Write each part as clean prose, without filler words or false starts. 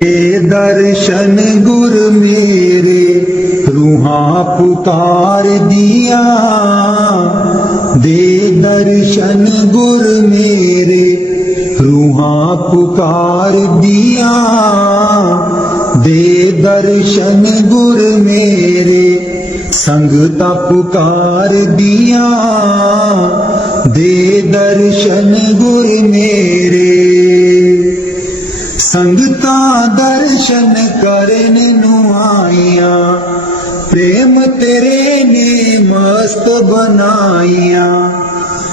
दर्शन गुर मेरे रूहां पुकार दिया, दे दर्शन गुर मेरे रूहां पुकार दिया, दे दर्शन गुर मेरे संगता पुकार दिया, दे दर्शन गुर मेरे। संगता दर्शन करन नू आईया, प्रेम तेरे ने मस्त बनाईया।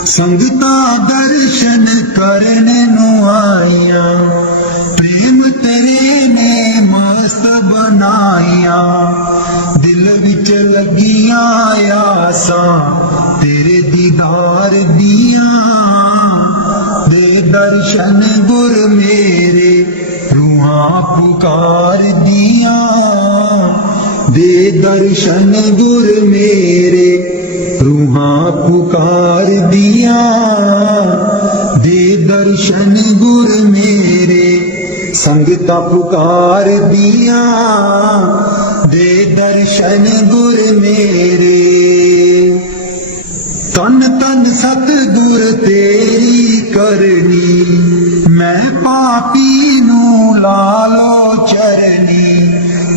संगता दर्शन करन नू आईया, प्रेम तेरे ने मस्त बनाईया। दिल विच लगिया आसां तेरे दीदार दिया, दे दर्शन गुर मेरे रूहां पुकार दिया, दे दर्शन गुर मेरे रूहां पुकार दिया, दे दर्शन गुर मेरे संगता पुकार दिया, दे दर्शन गुर मेरे। तन तन सतगुर तेरी करनी, मैं पापी नू लालो चरनी।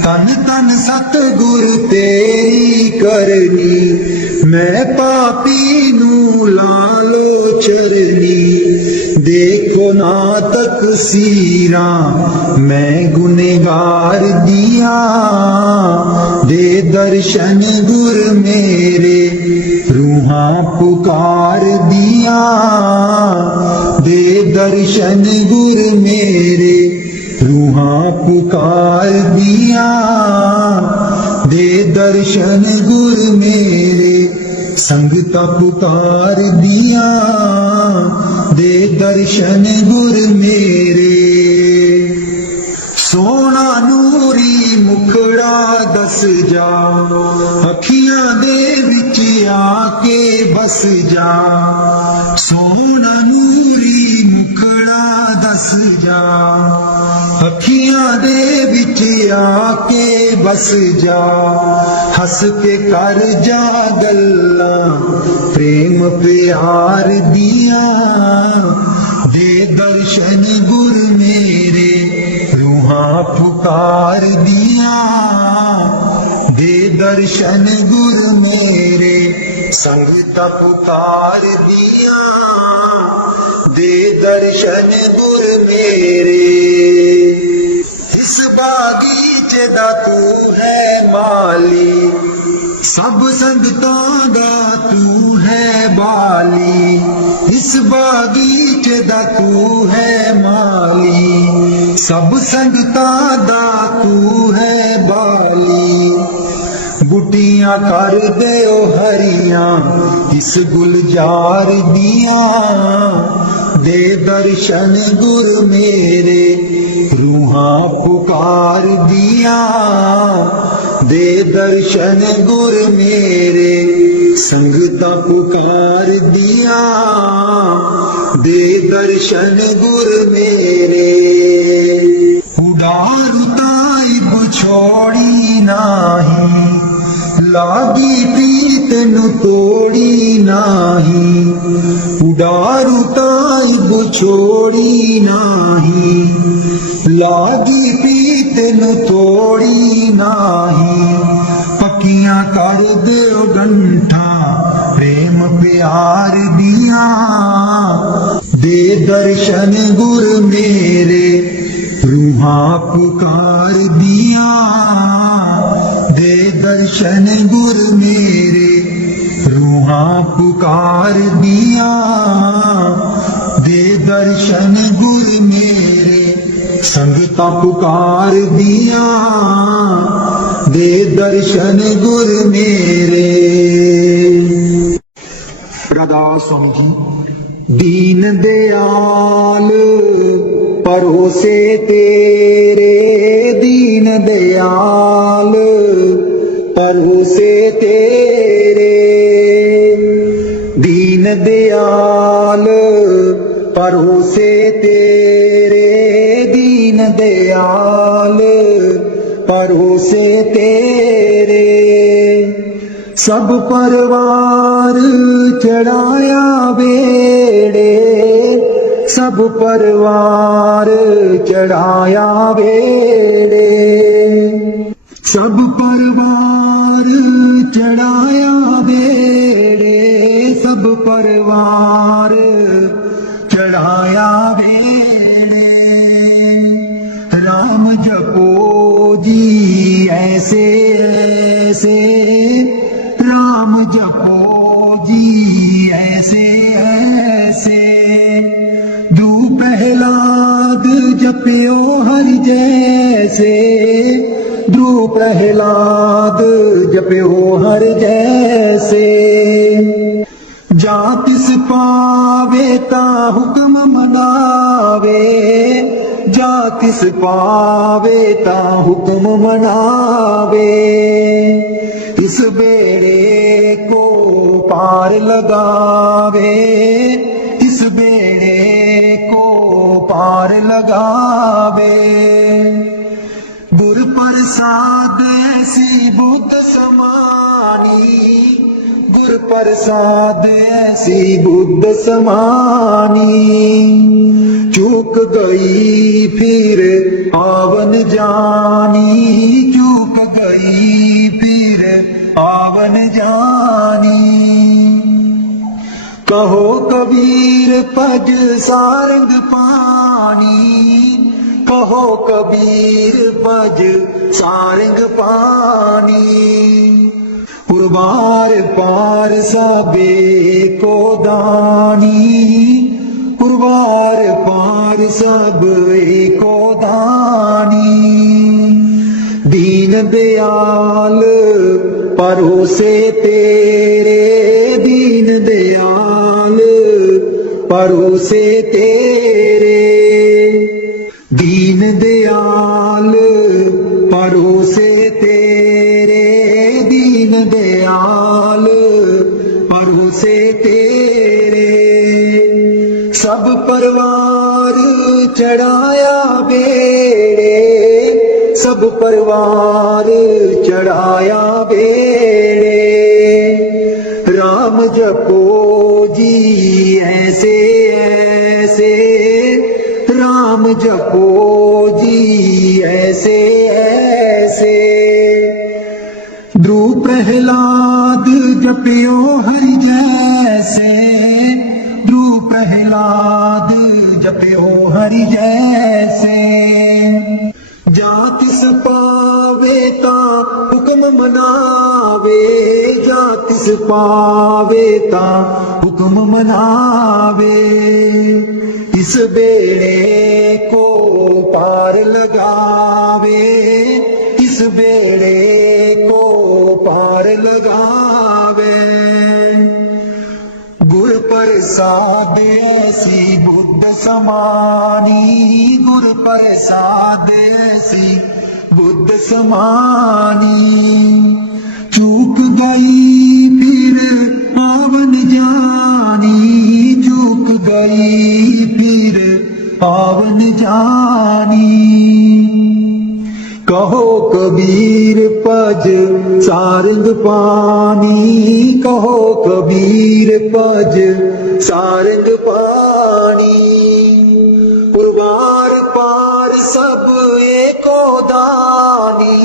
तन तन सतगुर तेरी करनी, मैं पापी नू लालो चरनी। देखो ना तकसीरा मैं गुनहगार दिया, दे दर्शन गुर मेरे रूहां पुकार दिया, दे दर्शन गुर मेरे रूहां पुकार दिया, दे दर्शन गुर मेरे संगता पुकार दिया, दे दर्शन गुर मेरे। सोना नूरी मुखड़ा दस जा, अखियां दे विच आके बस जा। सोना नूरी मुखड़ा दस जा, अखियां दे विच आके बस जा। हस के कर जा गल्लां प्रेम प्यार दिया, दे दर्शन गुर मेरे रूहां पुकार दिया, दे दर्शन गुर मेरे संगता पुकार दिया, दे दर्शन गुर मेरे। इस बागीचे दा तू है माली, सब संगतां दा तू है बाली। इस बागीचे दा तू है माली, सब संगतां दा तू है बाली। बुटियां कर दे ओ हरियां इस गुलजार दिया, दे दर्शन गुर मेरे रूहां पुकार दिया, दे दर्शन गुर मेरे संगता पुकार दिया, दे दर्शन गुर मेरे। उडारू ताइब छोड़ी नाही, लागी प्रीत नु तोड़ी नाही। उडारू ताइब छोड़ी नाही, लागी प्रीत नु तोड़ी नाही। पक्कियां कर दो गंठा प्रेम प्यार दिया, दे दर्शन गुर मेरे रूहां पुकार दिया, दे दर्शन गुर मेरे रूहां पुकार दिया, दे दर्शन गुर मेरे संगता पुकार दिया, दे दर्शन गुर मेरे। प्रदास स्वामी जी। दीन दयाल परोसे तेरे, दीन दयाल परोसे तेरे। दीन दयाल परोसे तेरे, दीन दयाल परोसे तेरे। सब परवार चढ़ाया बेड़े, सब परवार चढ़ाया बेड़े। सब परवार चढ़ाया बेड़े, सब परवार चढ़ाया बेड़े। राम जपो जी ऐसे ऐसे, राम जपो जी ऐसे ऐसे। दू प्रहलाद जपियो हरि जैसे, ध्रुव प्रहलाद जपियो हर जैसे। जा तिस पावे ता हुक्म मनावे, जा तिस पावे ता हुक्म मनावे। इस बेड़े को पार लगावे, इस बेड़े को पार लगावे। गुर प्रसाद ऐसी बुद्ध समानी, गुर प्रसाद ऐसी बुद्ध समानी। चूक गई फिर आवन जानी, चूक गई फिर आवन जानी। कहो कबीर पज सारंग पानी, कहो कबीर पज सारंग पानी। पुरवार पार सबे को दानी, पुरवार पार सब को दानी। दीन दयाल परोसे तेरे, दीन दयाल परोसे तेरे। दीन दयाल परोसे तेरे, दीन दयाल परोसे तेरे। सब परवार चढ़ाया बेड़े, सब परवार चढ़ाया बेड़े। राम जपो जी ऐसे ऐसे, राम जपो जी ऐसे ऐसे। ध्रुव प्रहलाद जपियो हरि जैसे, ध्रुव प्रहलाद जपियो हरि जैसे। जाति पावे ता हुक्म मनावे, जाति पावे ता हुक्म मनावे। इस बेड़े को पार लगावे, इस बेड़े को पार लगावे। गुर प्रसाद ऐसी बुद्ध समानी, गुर प्रसाद ऐसी बुद्ध समानी। चूक गई फिर आवन जानी, चूक गई फिर आवन जानी। कहो कबीर पज सारंग पानी, कहो कबीर पज सारंग पानी। पुरवार पार सब एको दानी,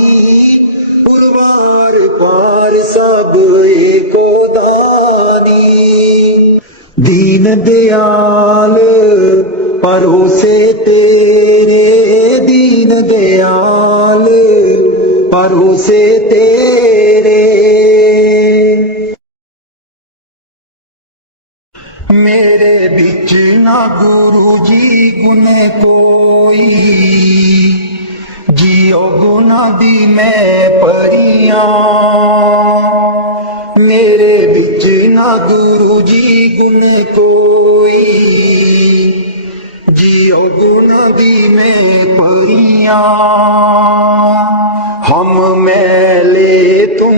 पुरवार पार सब एको दानी। दीन दयाल परोसे तेरे, दीन दयाल परोसे तेरे। मेरे बिच ना गुरु जी गुण कोई, जियो गुना दी मैं परियां। मेरे बिच ना गुरु जी गुण कोई, जियो गुण दी मैं परियां। हम मैले तुम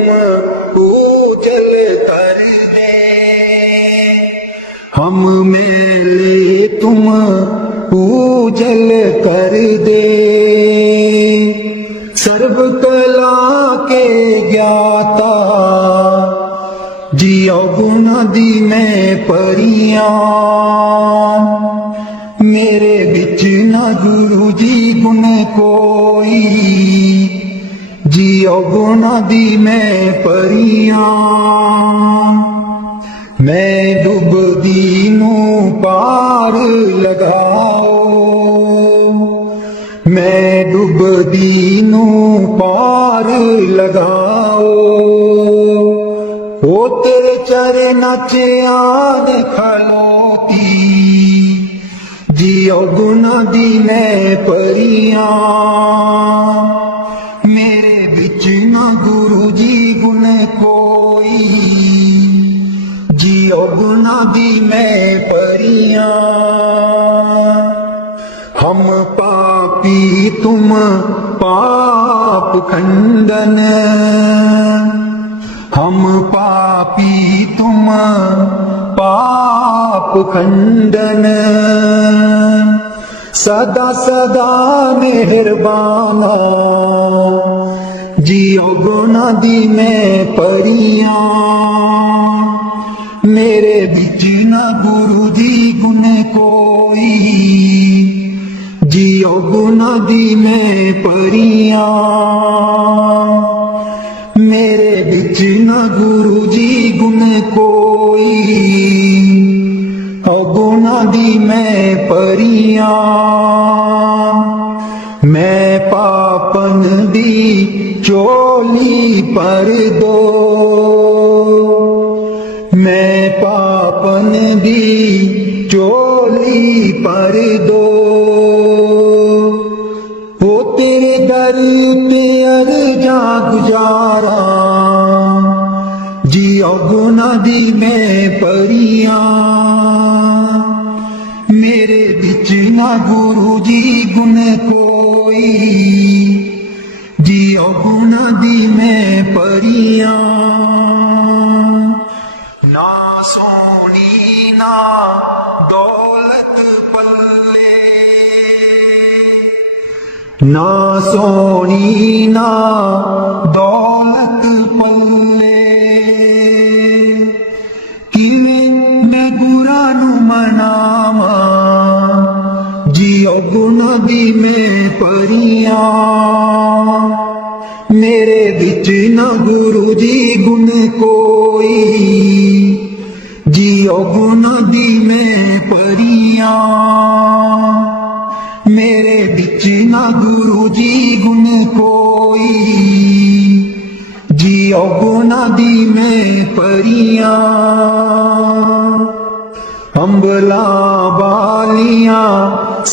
उजल कर दे, हम मेले तुम उजल कर दे। सर्व कला के ज्ञाता जियो गुणादि में परियां मेरे बिच न गुरु जी गुण कोई जियो गुणादि में परियां मैं डुबदी नू पार लगाओ मैं डुबदी नू पार लगाओ ओ तेरे चरना च आन खलोती जियो गुणादि में परियां मेरे बिच न गुरु जी गुण कोई जियो गुणादि में परियां हम पापी तुम पाप खंडन हम पापी तुम पाप खंडन सदा सदा मेहरबाना जियो गुणादि में परियां मेरे बिच न गुरु जी गुण कोई जियो गुणादि में परियां मेरे बिच न गुरु जी गुण कोई गुणादि में परियां मैं पापन दी चोली पर दो मैं पापन दी चोली पर दो वो तेरे दर ते अर्जा गुजारा जियो गुणादि में परियां मेरे बिच न गुरु जी गुण कोई जियो गुणादि में परियां ना सोनी ना दौलत पल्ले ना सोनी ना दौलत पल्ले किवें मैं गुरा नू मनावा जियो गुणादि में परियां मेरे बिच न गुरु जी गुण कोई जियो गुणादि में परियां मेरे बिच न गुरु जी गुण कोई जियो गुणादि में परियां अंबला बालियां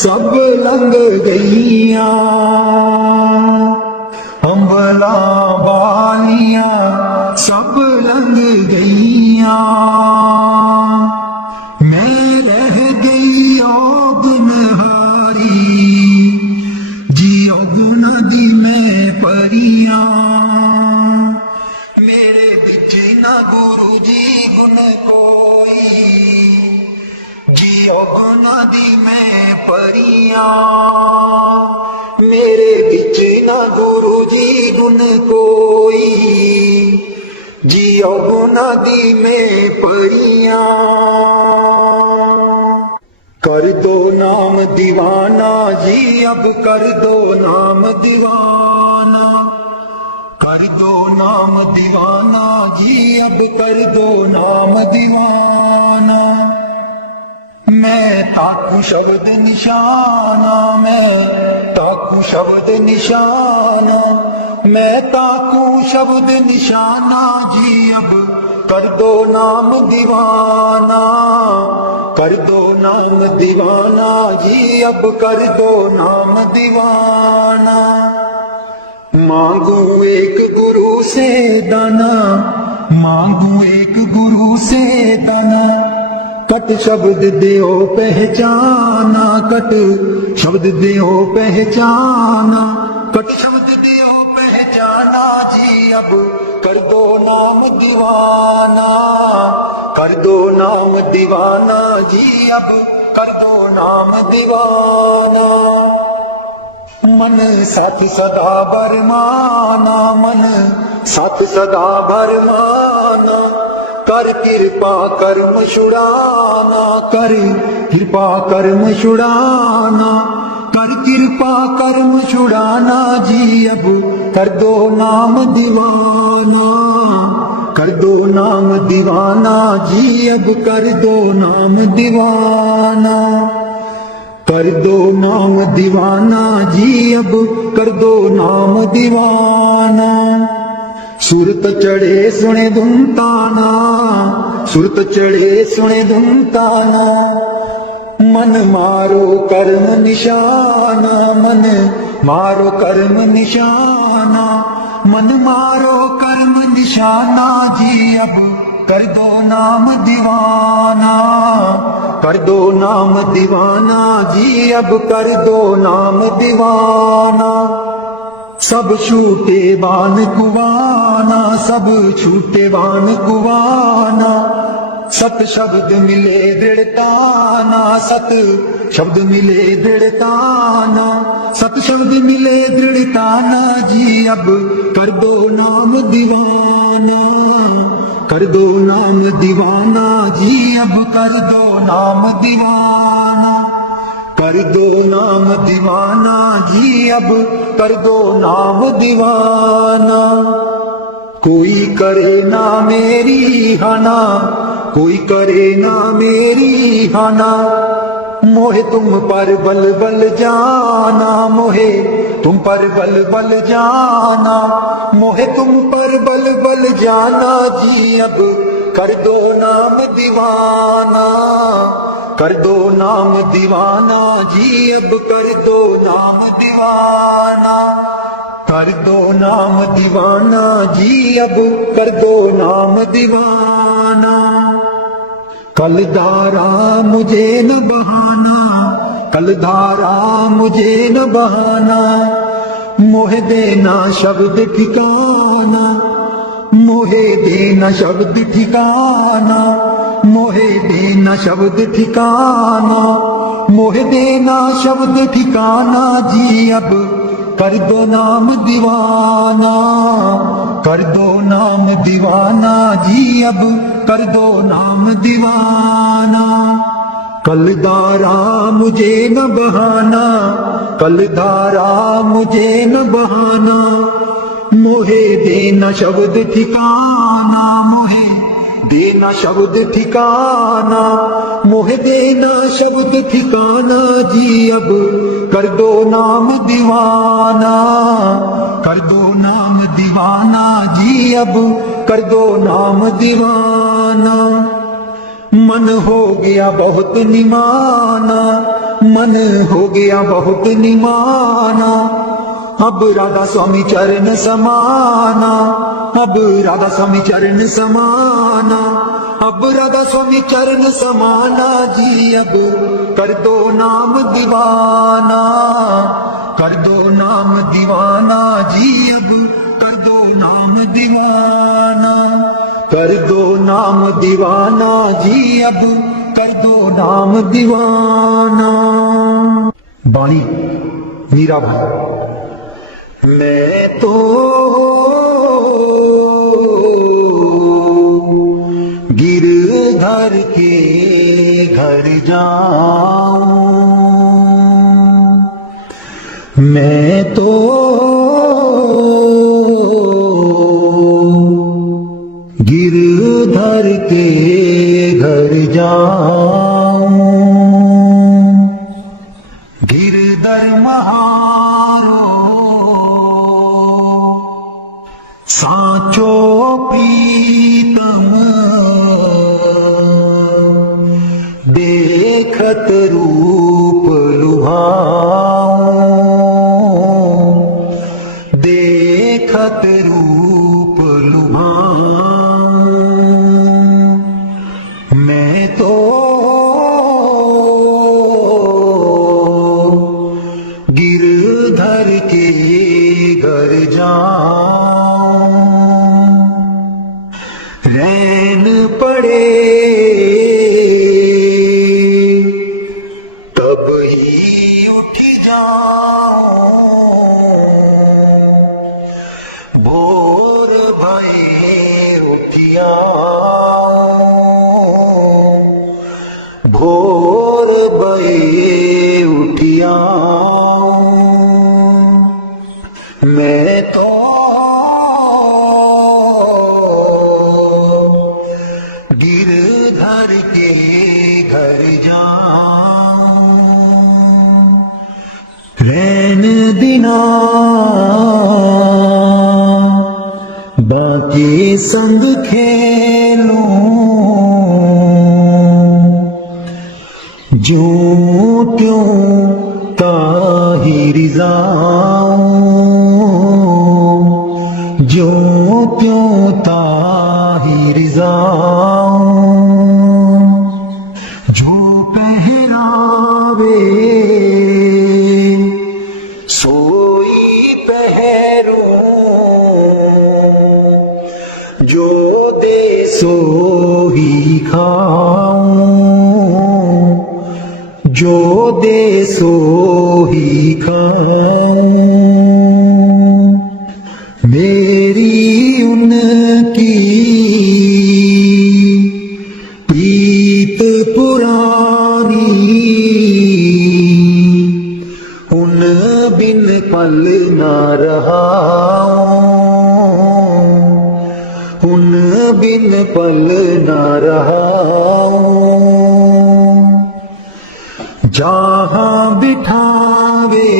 सब लंघ गईयां अंबला बालियां सब लंघ गईयां मैं रह गई ओ गुनहारी जियो गुणादि में परियां मेरे बिच न गुरु जी गुण कोई जियो गुणादि में परियां मेरे बिच न गुरु जी गुण कोई जियो गुणादि में परियां कर दो नाम दीवाना जी अब कर दो नाम दीवाना कर दो नाम दीवाना जी अब कर दो नाम दीवाना मैं ताकू शब्द निशाना मैं ताकू शब्द निशाना मैं ताकू शब्द निशाना जी अब कर दो नाम दीवाना कर दो नाम दीवाना जी अब कर दो नाम दीवाना मांगू एक गुरु से दाना मांगू एक गुरु से दाना कट शब्द दियो पहचाना कट शब्द दियो पहचाना कट शब्द दियो पहचाना जी अब कर दो नाम दीवाना कर दो नाम दीवाना जी अब कर दो नाम दीवाना मन साथ सदा बरमाना, मन साथ सदा बरमाना, कर कृपा कर्म छुड़ाना, कर कृपा कर्म छुड़ाना, कर कृपा कर्म छुड़ाना जी अब कर दो नाम दीवाना, कर दो नाम दीवाना जी अब कर दो नाम दीवाना, कर दो नाम दीवाना जी अब कर दो नाम दीवाना। सुरत चढ़े सुने धुनताना, सुरत चढ़े सुने धुनताना, मन मारो कर्म निशाना, मन मारो कर्म निशाना, मन मारो कर्म निशाना जी अब कर दो नाम दीवाना, कर दो नाम दीवाना जी अब कर दो नाम दीवाना। सब छूटे बान कुवाना, सब छूटे बान कुवाना, सत शब्द मिले दृढ़ताना, सत शब्द मिले दृढ़ताना, सत शब्द मिले दृढ़ताना जी अब कर दो नाम दीवाना, कर दो नाम दीवाना जी अब कर दो नाम दीवाना, कर दो नाम दीवाना जी अब कर दो नाम दीवाना। कोई करे ना मेरी हाना, कोई करे ना मेरी हाना, मोहे तुम पर बल बल जाना, मोहे तुम पर बल बल जाना, मोहे तुम पर बल बल जाना जी अब कर दो नाम दीवाना, कर दो नाम दीवाना जी अब कर दो नाम दीवाना, कर दो नाम दीवाना जी अब कर दो नाम दीवाना। कल धारा मुझे न बहाना, कल धारा मुझे न बहाना, मोहे देना शब्द ठिकाना, मोहे देना शब्द ठिकाना, मोहे देना शब्द ठिकाना, मोहे देना शब्द ठिकाना जी अब कर दो नाम दीवाना, कर दो नाम दीवाना जी अब कर दो नाम दीवाना। कल धारा मुझे न बहाना, कल धारा मुझे न बहाना, मोहे देना शब्द ठिकाना, मोहे देना शब्द ठिकाना, मोहे देना शब्द ठिकाना जी अब कर दो नाम दीवाना, कर दो नाम दीवाना जी अब कर दो नाम दीवाना। मन हो गया बहुत निमाना, मन हो गया बहुत निमाना, अब राधा स्वामी चरण समाना, अब राधा स्वामी चरण समाना, अब राधा स्वामी चरण समाना जी अब कर दो नाम दीवाना, कर दो नाम दीवाना जी अब कर दो नाम दीवाना, कर दो नाम दीवाना जी अब कर दो नाम दीवाना। बाणी मीरा भाई। मैं तो गिरधर के घर जाऊं, मैं तो गिरधर के घर जाऊं, गिरधर महारो साचो प्रीतम, देखत रूप लुभाऊं, देखत रूप लुभाऊं, मैं तो गिरधर के घर जाऊं, रैन पड़े तब ही उठ जाऊं, भोर भये उठिया भोर भये उठिया मैं तो गिरधर के घर जाऊं रैन दिना बाकी संग खेलूं जो त्यों ताहिर जाऊं जो त्यों ताहिर जाऊं जो पहरावे सोई पहरो जो दे सो ही खाऊं जो दे सो ही खाऊं मेरी उनकी प्रीत पुरानी उन बिन पल न रहा उन बिन पल न रहा जहाँ बिठावे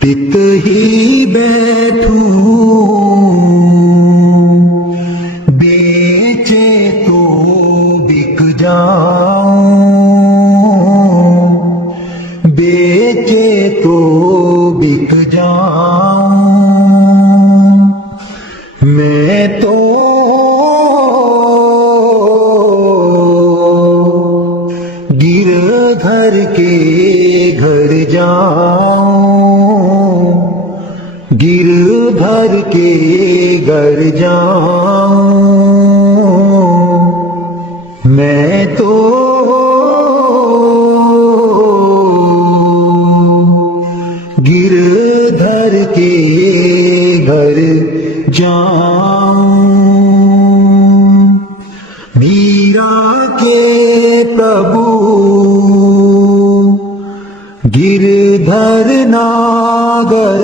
तित ही बैठूं बेचे तो बिक जाऊं बेचे तो बिक जाऊं मैं तो गिरधर के घर जाऊं गिरधर के घर जाऊं मैं तो गिरधर के घर जाऊं मीरा के प्रभु गिरधर नागर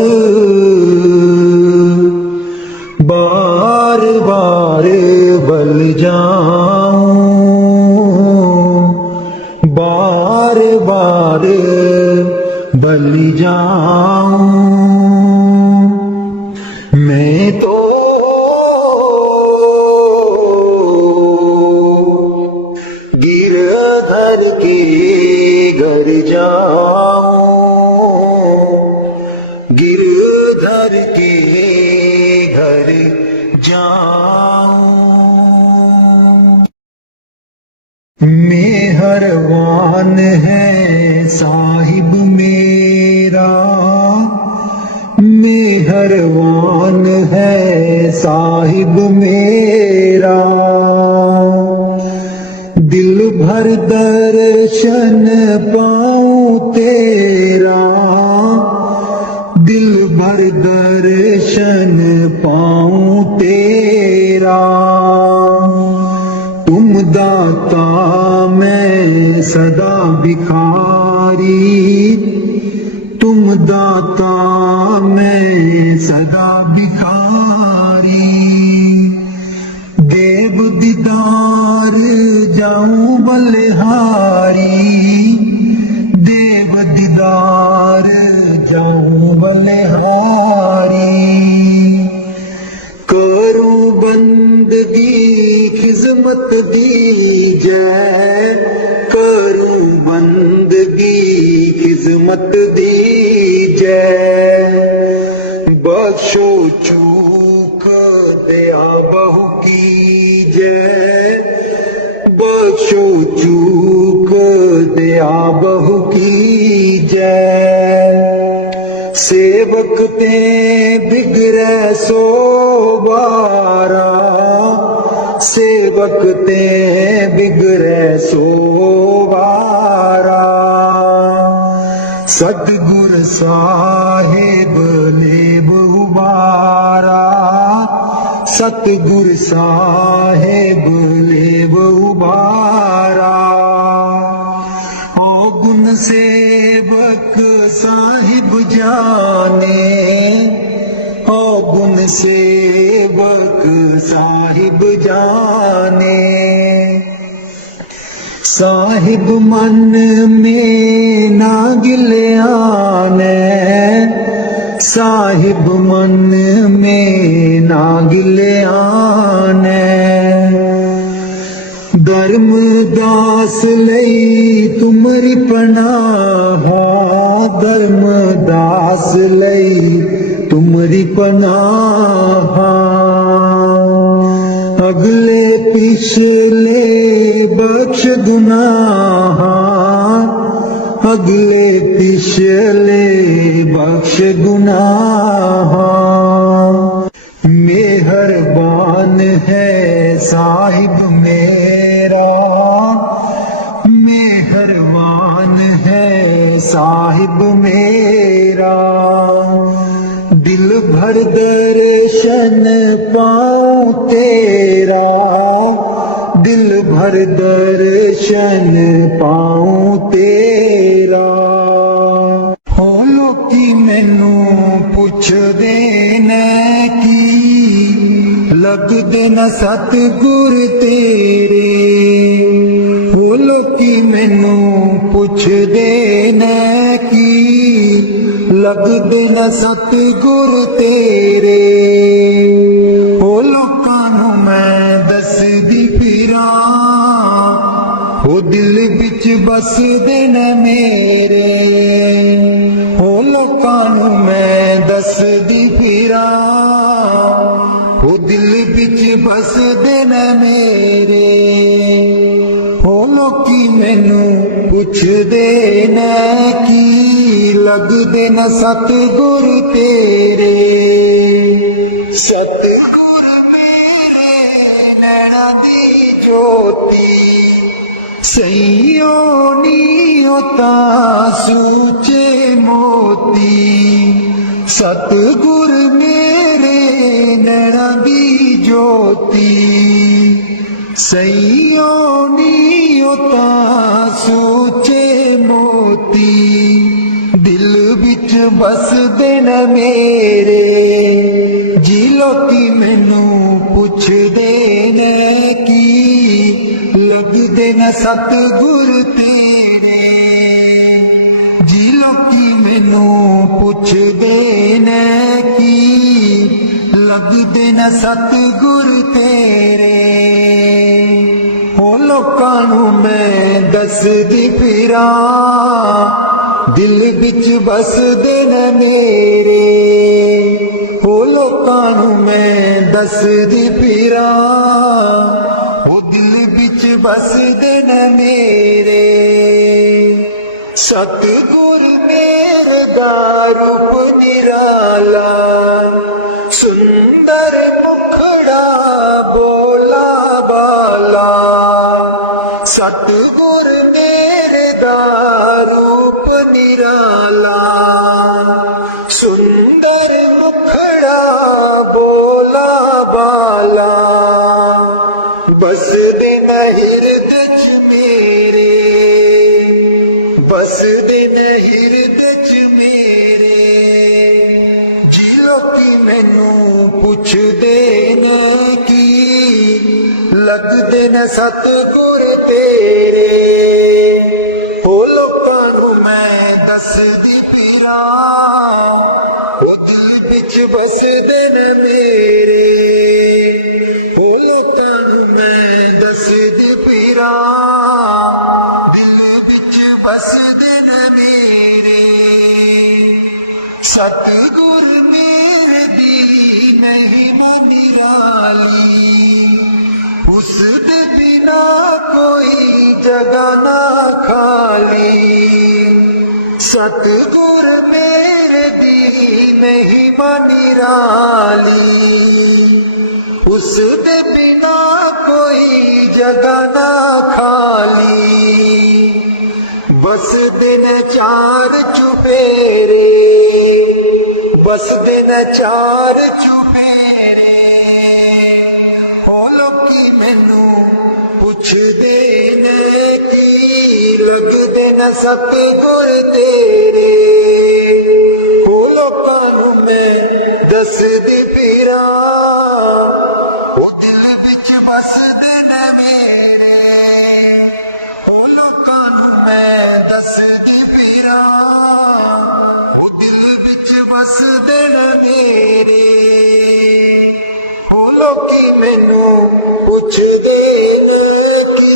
बार बार बल जाऊं बार बार बल जाऊं मैं तो गिरधर के घर जाऊं गिरधर के घर जाऊं मेहरबान है साहिब मेरा मेहरबान है साहिब मेरा दिल भर दर्शन पाऊं तेरा दिल भर दर्शन पाऊं तेरा तुम दाता मैं सदा भिखारी तुम दाता मैं सदा भिखारी देव दीदार जाऊं बलिहारी देव दीदार जाऊं बलिहारी करूं बंदगी खिजमत दीजै करूं बंदगी खिजमत दीजै बख्शो चूक दया बहु कीजै बख्शो चूक दया बहु कीजै सेवक ते बिगड़े सो बारा सेवक ते बिगड़े सो बारा सतगुर साहिब ने सतगुर साहेब लेव उबारा। ओ गुण सेवक साहिब जाने, ओ गुण सेवक साहिब जाने। साहिब मन में ना गिल्याने, साहिब मन में ना गिल्याने। धर्मदास लई तुमरी पनाहा, धर्मदास लई तुमरी पनाहा। अगले पिछले बख्श गुनाहा, अगले पिछले बख्श गुनाहा। मेहरबान है साहिब मेरा, मेहरबान है साहिब मेरा। दिल भर दर्शन पाऊं तेरा, दिल भर दर्शन पाऊं तेरा। हो लोकी मैनू पुछदे ने की लगदे न सतगुर तेरे। हो लोकी मैनू पुछदे ने की लगदे न सतगुर तेरे। हो लोकां नूं मैं दसदी फिरां, हो दिल विच बसदे न मेरे। हो लोकां नूं मैं दसदी फिरां, हो दिल विच बसदे न मेरे। हो लोकी मैनू पुछदे न की लगदे न सतगुर तेरे। सतगुर मेरे नैना दी ज्योति, सैयो नी होता सूचे मोती। सतगुर मेरे नैना दी ज्योति, सैयो नी होता सूचे मोती। दिल विच बसदे न मेरे, जी लोकी मैनू पुछदे न की लगदे न सतगुर तेरे। जी लोकी मैनू पुछदे न की लगदे न सतगुर तेरे। हो लोकां नूं मैं दसदी फिरां, दिल विच बसदे न मेरे। हो लोकां नूं मैं दसदी फिरां, हो दिल विच बसदे न मेरे। सतगुर मेरे दा रूप निराला, सुंदर मुखड़ा बोला बाला। सतगुर मेरे दा रूप निराला, सुंदर मुखड़ा बोला बाला। बसदे न हिरदे च मेरे, बसदे न हिरदे च मेरे। जी लोकी मैनू पुछदे न की लगदे न सतगुर तेरे। हो लोकां नूं मैं दसदी फिरां, हो दिल विच बसदे न मेरे। हो लोकां नूं मैं दसदी फिरां, दिल विच बसदे न मेरे। सतगुर मेरे दी महिमा निराली, उस दे बिना कोई जगह ना खाली। सतगुर मेरे दी महिमा निराली, उस दे बिना कोई जगह ना खाली। बस दिन चार चुफेरे, बस दिन चार चुफेरे। न सतगुर तेरे। ਉਹ ਲੋਕਾਂ ਨੂੰ ਮੈਂ ਦੱਸਦੀ ਫਿਰਾਂ, ਉਹ ਦਿਲ ਵਿੱਚ ਵਸਦੇ ਨੇ ਮੇਰੇ। ਉਹ ਲੋਕਾਂ ਨੂੰ ਮੈਂ ਦੱਸਦੀ ਫਿਰਾਂ, ਉਹ ਦਿਲ ਵਿੱਚ ਵਸਦੇ ਨੇ ਮੇਰੇ। ਉਹ ਲੋਕੀ ਮੈਨੂੰ ਪੁੱਛਦੇ ਨੇ ਕੀ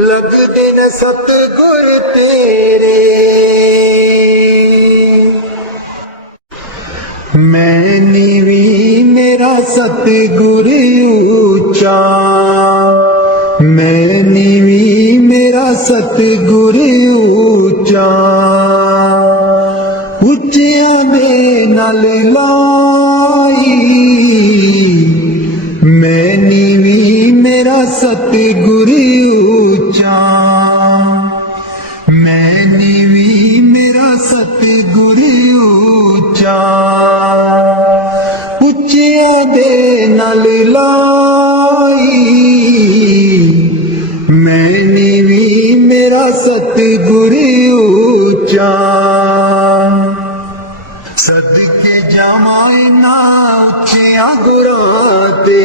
ਲੱਗਦੇ ਨੇ ਸਤਿਗੁਰ ਤੇਰੇ। ਮੈਂ ਨੀਵੀਂ ਮੇਰਾ ਸਤਿਗੁਰ ਉੱਚਾ, ਮੈਂ ਨੀਵੀਂ ਮੇਰਾ ਸਤਿਗੁਰ ਉੱਚਾ। ਉੱਚਿਆਂ ਦੇ ਨਾਲ ਲਾਈ, ਮੈਂ ਨੀਵੀਂ ਮੇਰਾ ਸਤਿਗੁਰ ਉੱਚਾ, ਮੈਂ ਨੀਵੀਂ ਮੇਰਾ ਸਤਿਗੁਰ ਉੱਚਾ। ਉੱਚਿਆਂ ਦੇ ਨਾਲ ਲਾਈ, ਮੈਂ ਨੀਵੀਂ ਮੇਰਾ ਸਤਿਗੁਰ ਉੱਚਾ। ਸਦਕੇ ਜਾਵਾਂ ਇਨ੍ਹਾਂ ਉੱਚਿਆਂ ਗੁਰਾਂ ਤੇ,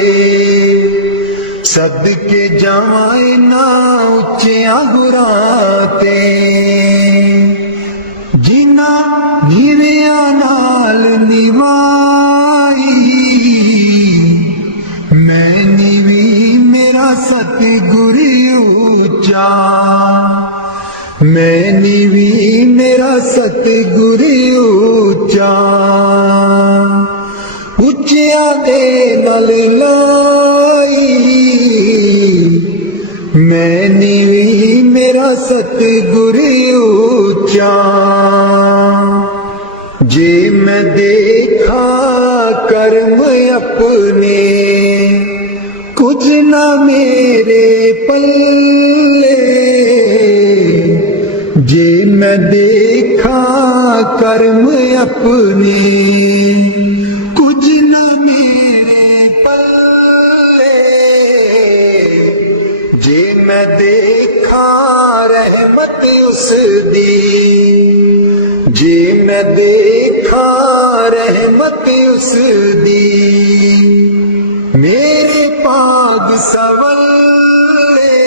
ਸਦਕੇ ਜਾਵਾਂ ਇਨ੍ਹਾਂ ਉੱਚਿਆਂ ਗੁਰਾਂ ਤੇ। ਜਿਨ੍ਹਾਂ ਨੀਵਿਆਂ ਨਾਲ ਨਿਵਾਈ, ਮੈਂ ਨੀਵੀਂ ਮੇਰਾ ਸਤਿਗੁਰ ਉੱਚਾ, ਮੈਂ ਨੀਵੀਂ ਮੇਰਾ ਸਤਿਗੁਰ ਉੱਚਾ। ਉੱਚਿਆਂ ਦੇ ਨਾਲ ਲਾਈ, ਮੈਂ ਨੀਵੀਂ ਮੇਰਾ ਸਤਿਗੁਰ ਉੱਚਾ। ਜੇ ਮੈਂ ਦੇਖਾਂ ਕਰਮ ਆਪਣੇ, ਕੁਝ ਨਾ ਮੇਰੇ ਪੱਲੇ। ਜੇ ਮੈਂ ਦੇਖਾਂ ਕਰਮ ਆਪਣੇ, ਕੁਝ ਨਾ ਮੇਰੇ ਪੱਲੇ। ਜੇ ਮੈਂ ਦੇਖਾਂ ਰਹਿਮਤ ਉਸ ਦੀ, ਜੇ ਮੈਂ ਦੇਖਾਂ ਰਹਿਮਤ ਉਸ ਦੀ। ਮੇਰੇ ਭਾਗ ਸਵੱਲੇ,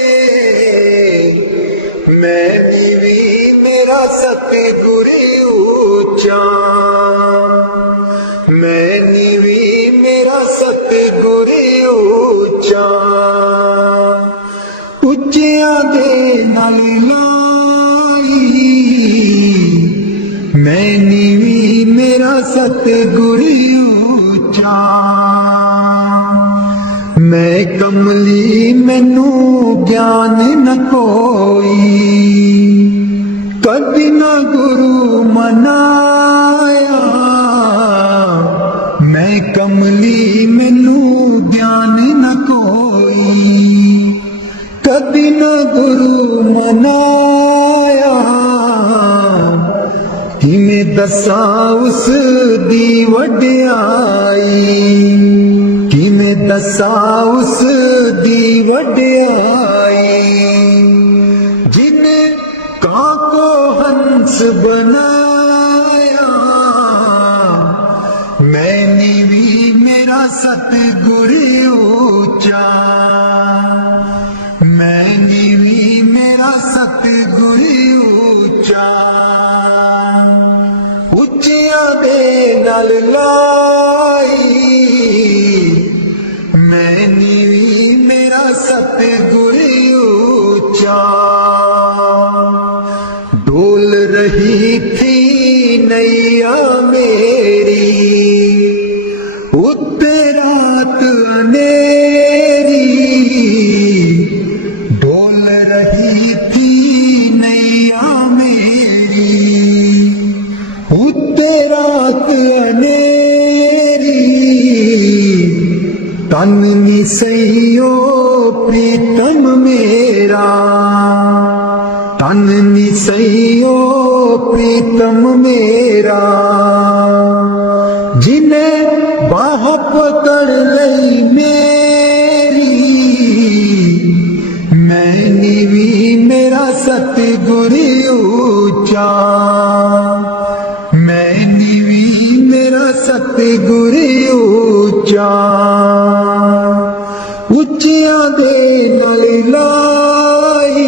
ਮੈਂ ਨੀਵੀਂ ਮੇਰਾ ਸਤਿਗੁਰ ਉੱਚਾ, ਮੈਂ ਨੀਵੀਂ ਮੇਰਾ ਸਤਿਗੁਰ ਉੱਚਾ। ਉੱਚਿਆਂ ਦੇ ਨਾਲ ਲਾਈ, ਮੈਂ ਨੀਵੀਂ ਮੇਰਾ ਸਤਿਗੁਰ ਉੱਚਾ। ਮੈਂ ਕਮਲੀ ਮੈਨੂੰ ਗਿਆਨ ਨ ਕੋਈ, ਕਦੀ ਨਾ ਗੁਰੂ ਮਨਾਇਆ। ਮੈਂ ਕਮਲੀ ਮੈਨੂੰ ਗਿਆਨ ਨ ਕੋਈ, ਕਦੀ ਨਾ ਗੁਰੂ ਮਨਾਇਆ। ਕਿਵੇਂ ਦੱਸਾਂ ਉਸ ਦੀ ਵਡਿਆਈ, ਕਿਵੇਂ ਦੱਸਾਂ ਉਸ ਦੀ ਵਡਿਆਈ। ਜਿਨੇ ਕਾਂ ਕੋ ਹੰਸ ਬਣਾਇਆ, ਮੈਂ ਨੀਵੀਂ ਮੇਰਾ ਸਤਿਗੁਰ ਉੱਚਾ, ਮੈਂ ਨੀਵੀਂ ਮੇਰਾ ਸਤਿਗੁਰ ਉੱਚਾ। ਉੱਚਿਆਂ ਦੇ ਨਾਲ ਲਾਈ, ਮੈਂ ਨੀਵੀਂ ਮੇਰਾ ਸਤਿਗੁਰ ਉੱਚਾ। ਡੋਲ ਰਹੀ ਥੀ ਨੈया ਮੇਰੀ, ਉੱਤੇ ਰਾਤ ਹਨੇਰੀ। ਡੋਲ ਰਹੀ ਥੀ ਨੈया ਮੇਰੀ, ਉੱਤੇ ਰਾਤ ਹਨੇਰੀ। ਤਨ ਨੀ ਸਈਓ ਪ੍ਰੀਤਮ ਮੇਰਾ, ਤਨ ਨੀ ਸਈਓ ਪ੍ਰੀਤਮ ਮੇਰਾ। ਜਿਨੇ ਬਾਹ ਪਕੜ ਲਈ ਮੇਰੀ, ਮੈਂ ਨੀਵੀਂ ਮੇਰਾ ਸਤਿਗੁਰ सतगुर ऊंचा, ਉੱਚਿਆਂ ਦੇ ਨਾਲ ਲਾਈ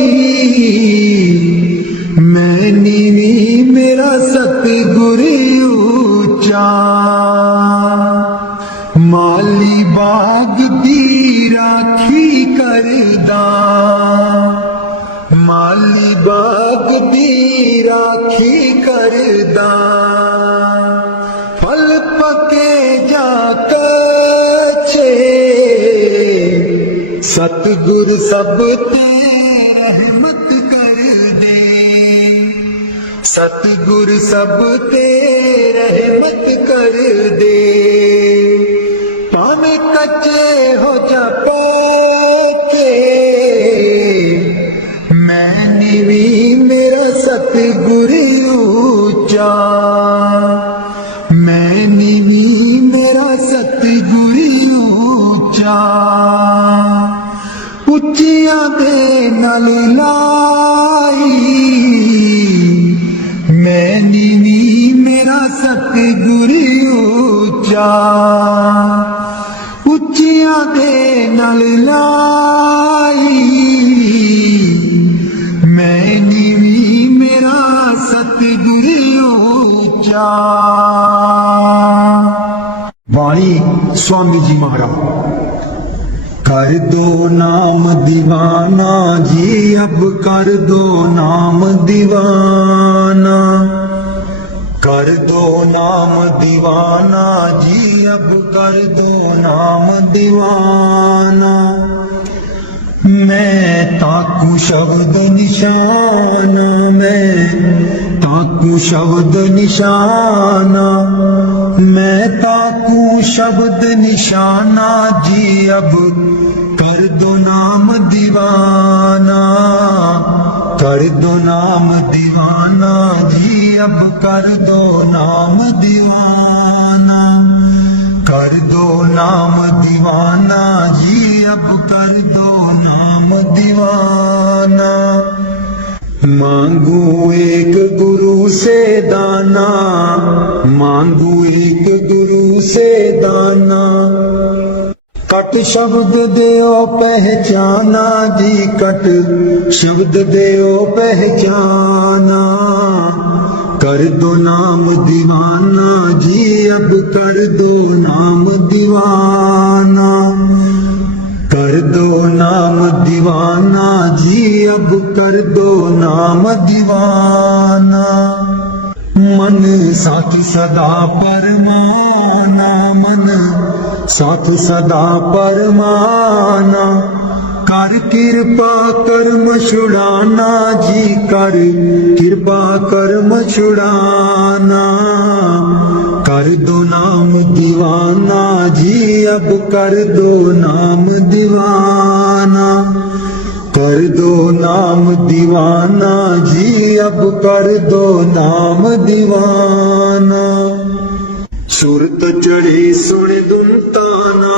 ਮੈਂ ਨੀਵੀਂ ਮੇਰਾ ਸਤਿਗੁਰ ਉੱਚਾ। ਮਾਲੀ ਬਾਗ ਦੀ ਰਾਖੀ ਕਰਦਾ, ਮਾਲੀ ਬਾਗ ਦੀ ਰਾਖੀ ਕਰਦਾ, ਫਲ ਪੱਕੇ ਜਾ ਕੱਚੇ सतगुर सब ते रहमत कर दे, सतगुर सब ते रहमत कर दे। भावें कच्चे हो जा पक्के मैं नीवीं मेरा सतगुर ऊंचा, मैं नीवीं मेरा सतगुर ऊंचा। ਉੱਚਿਆਂ ਦੇ ਨਾਲ ਲਾਈ ਮੈਂ ਨੀਵੀਂ ਮੇਰਾ ਸਤਿਗੁਰ ਉੱਚਾ, ਉੱਚਿਆਂ ਦੇ ਨਾਲ ਲਾਈ ਮੈਂ ਨੀਵੀਂ ਮੇਰਾ ਸਤਿਗੁਰ ਉੱਚਾ। ਬਾਣੀ स्वामी जी महाराज। कर दो नाम दीवाना जी, अब कर दो नाम दीवाना, कर दो नाम दीवाना जी, अब कर दो नाम दीवाना। मैं ताकू शब्द निशाना, मैं ताकू शब्द निशाना, मैं ताकू शब्द निशाना जी, अब कर दो नाम दीवाना, कर दो नाम दीवाना जी, अब कर दो नाम दीवाना, कर दो नाम दीवाना जी, अब कर दो नाम दीवाना। मांगू एक गुरु से दाना, मांगू एक गुरु से दाना, कट शब्द देओ पहचाना जी, कट शब्द देओ पहचाना। कर दो नाम दीवाना जी, अब कर दो नाम दीवाना, कर दो नाम दीवाना जी, अब कर दो नाम दीवाना। मन साथ सदा परमाना, मन साथ सदा परमाना। कर कृपा कर्म छुड़ाना जी, कर कृपा कर्म छुड़ाना। कर दो नाम दीवाना जी, अब कर दो नाम दीवाना, कर दो नाम दीवाना जी, अब कर दो नाम दीवाना। सुरत चढ़े सुन दुनताना,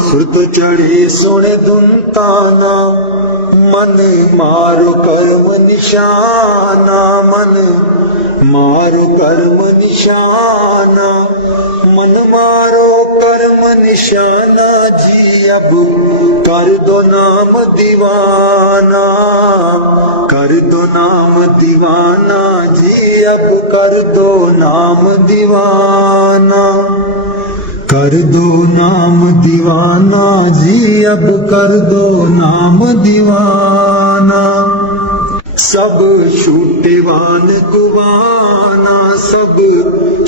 सुरत चढ़े सुन दुनताना। मन मारो कर्म निशाना, मन मारो कर्म निशाना, मन मारो कर्म निशाना जी, अब कर दो नाम दीवाना, कर दो नाम दीवाना जी, अब कर दो नाम दीवाना, कर दो नाम दीवाना जी, अब कर दो नाम दीवाना। सब छूटेवान कुवाना, सब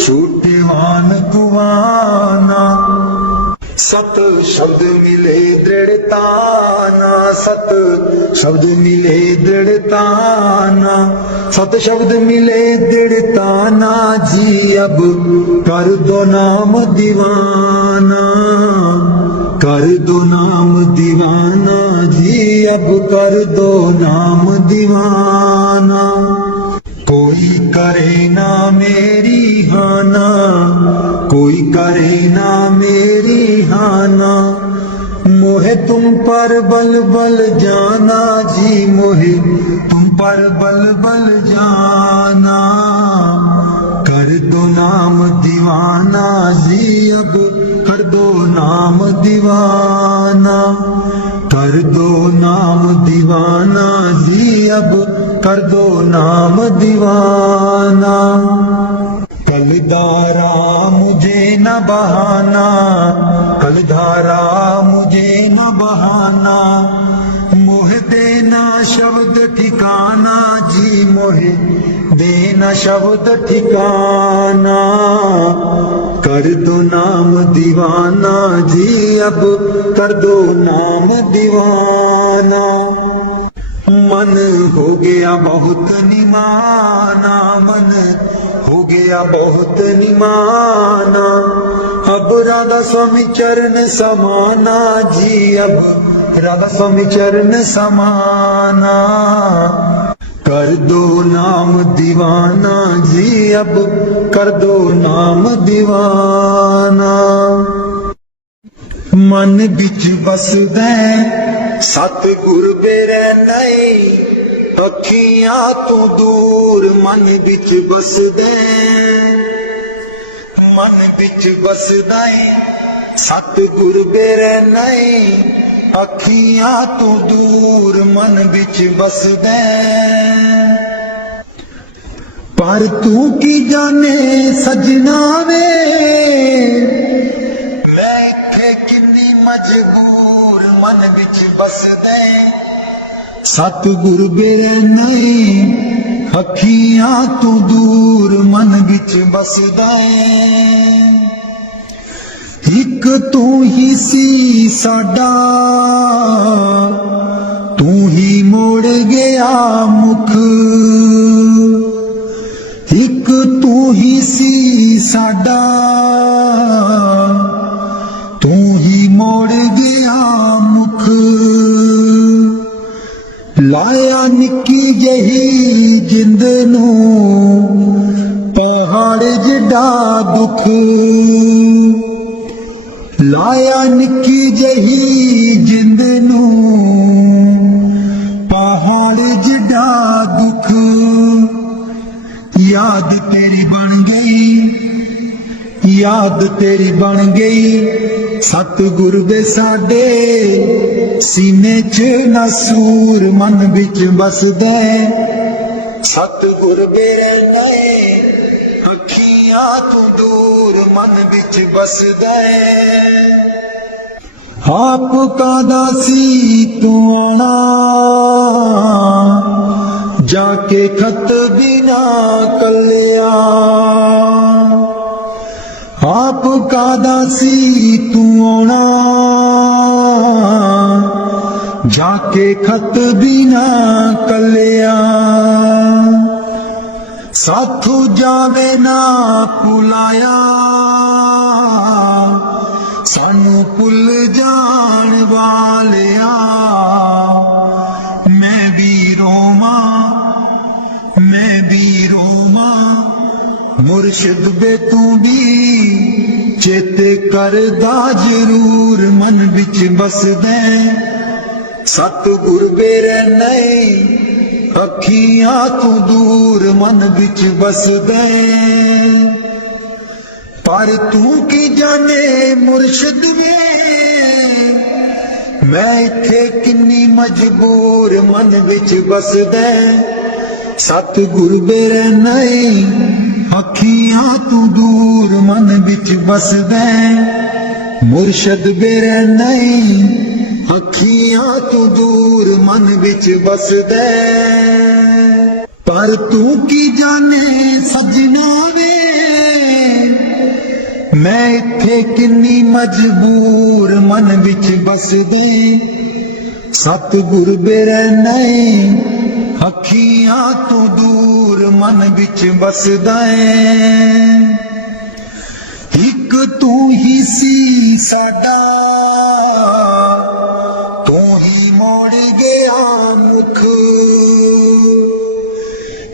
छूटेवान कुवाना। सत शब्द मिले दृढ़ताना, सत शब्द मिले दृढ़ताना, सत शब्द मिले दृढ़ताना जी, अब कर दो नाम दीवाना, कर दो नाम दीवाना जी, अब कर दो नाम दीवाना। कोई करे ना मेरी हाना, कोई करे ना मेरी हाना। मोहे तुम पर बल बल जाना जी, मोहे तुम पर बल बल जाना। कर दो दो नाम दीवाना जी अब कर दो नाम दीवाना, कर दो नाम दीवाना जी अब कर दो नाम दीवाना। कलधारा मुझे न बहाना, कलधारा मुझे न बहाना, मोह देना शब्द ठिकाना जी, मोह देना शब्द ठिकाना। कर दो नाम दीवाना जी अब कर दो नाम दीवाना। मन हो गया बहुत निमाना, मन हो गया बहुत निमाना, अब राधा स्वामी चरण समाना जी, अब राधा स्वामी चरण समाना। कर दो नाम दीवाना जी अब कर दो नाम दीवाना। मन बिच बसदा सतगुर बेरै नहीं, अखियां तो दूर मन बिच बसदा, मन बिच बसदा सतगुर बेरै नहीं, अखियां तो दूर मन बिच बसदा। पर तू की जाने सजना वे, मैं इत्थे किन्नी मजबूर मन बिच बसदा। सतगुर बेरै नहीं, अखियां तो दूर मन बिच बसदा। एक तू ही सी साडा, तू ही मोड़ गया मुख, एक तू ही सी साडा, तू ही मोड़ गया मुख। लाया निक्की जही जिंद नू पहाड़ जिड्डा दुख, लाया निक्की जही जिंद नू पहाड़ जिड्डा दुख। याद तेरी बन गई, याद तेरी बन गई, सतगुर दे साडे सीने च नसूर मन बिच बसदा। सतगुर बेरै नहीं, अखियां तो दूर मन बिच बसदा। आप का दासी तू आना, जाके खत बिना कलिया, आप का दासी तू आना, जाके खत बिना कलिया। साथू जावे ना भुलाया, सानू भुल जान वालिया। मैं भी रोवां, मैं भी रोवां, मुर्शिद बे तू भी चेते करदा जरूर मन बिच बसदा। सतगुर बेरै नहीं, अखियां तू दूर मन बिच बसदा। पर तू की जाने मुर्शिद वे, मैं इत्थे किन्नी मजबूर मन बिच बसदा। सतगुर बेरै नहीं, अखियां तू दूर मन बिच बसदा। मुर्शिद बेरै नहीं, अखियां तू दूर मन बिच बसदा। पर तू की जाने सजना वे, मैं इत्थे किन्नी मजबूर मन बिच बसदा। सतगुर बेरै नहीं, अखियां तू दूर मन बिच बसदा। एक तू ही सी साडा, तू ही मोड़ गया मुख,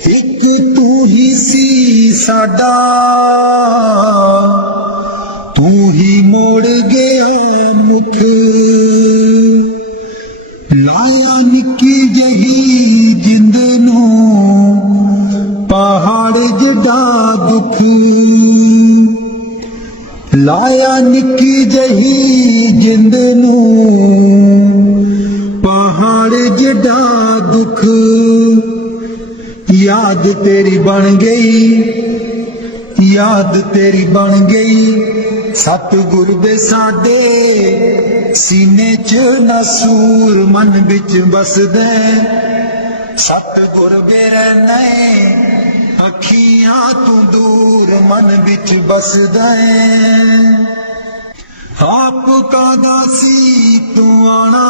एक तू ही सी साडा, तू ही मोड़ गया मुख। लाया निक्की जही जिंद नू पहाड़ जिड्डा दुख, ਲਾਇਆ ਨਿੱਕੀ ਜਹੀ ਜਿੰਦ ਨੂੰ ਪਹਾੜ ਜਿੱਡਾ ਦੁੱਖ ਯਾਦ ਤੇਰੀ ਬਣ ਗਈ, ਯਾਦ ਤੇਰੀ ਬਣ ਗਈ। ਸਤਿਗੁਰ ਦੇ ਸਾਡੇ ਸੀਨੇ 'ਚ ਨਸੂਰ ਮਨ ਵਿੱਚ ਵਸਦਾ, ਸਤਿਗੁਰ ਦੇ ਰਹਿਣੇ ਅੱਖੀਆਂ ਤੋਂ ਦੂਰ ਮਨ ਵਿੱਚ ਬਸਦਾ ਹੈ। ਆਪ ਕਾਦਾ ਸੀ ਤੂੰ ਆਣਾ,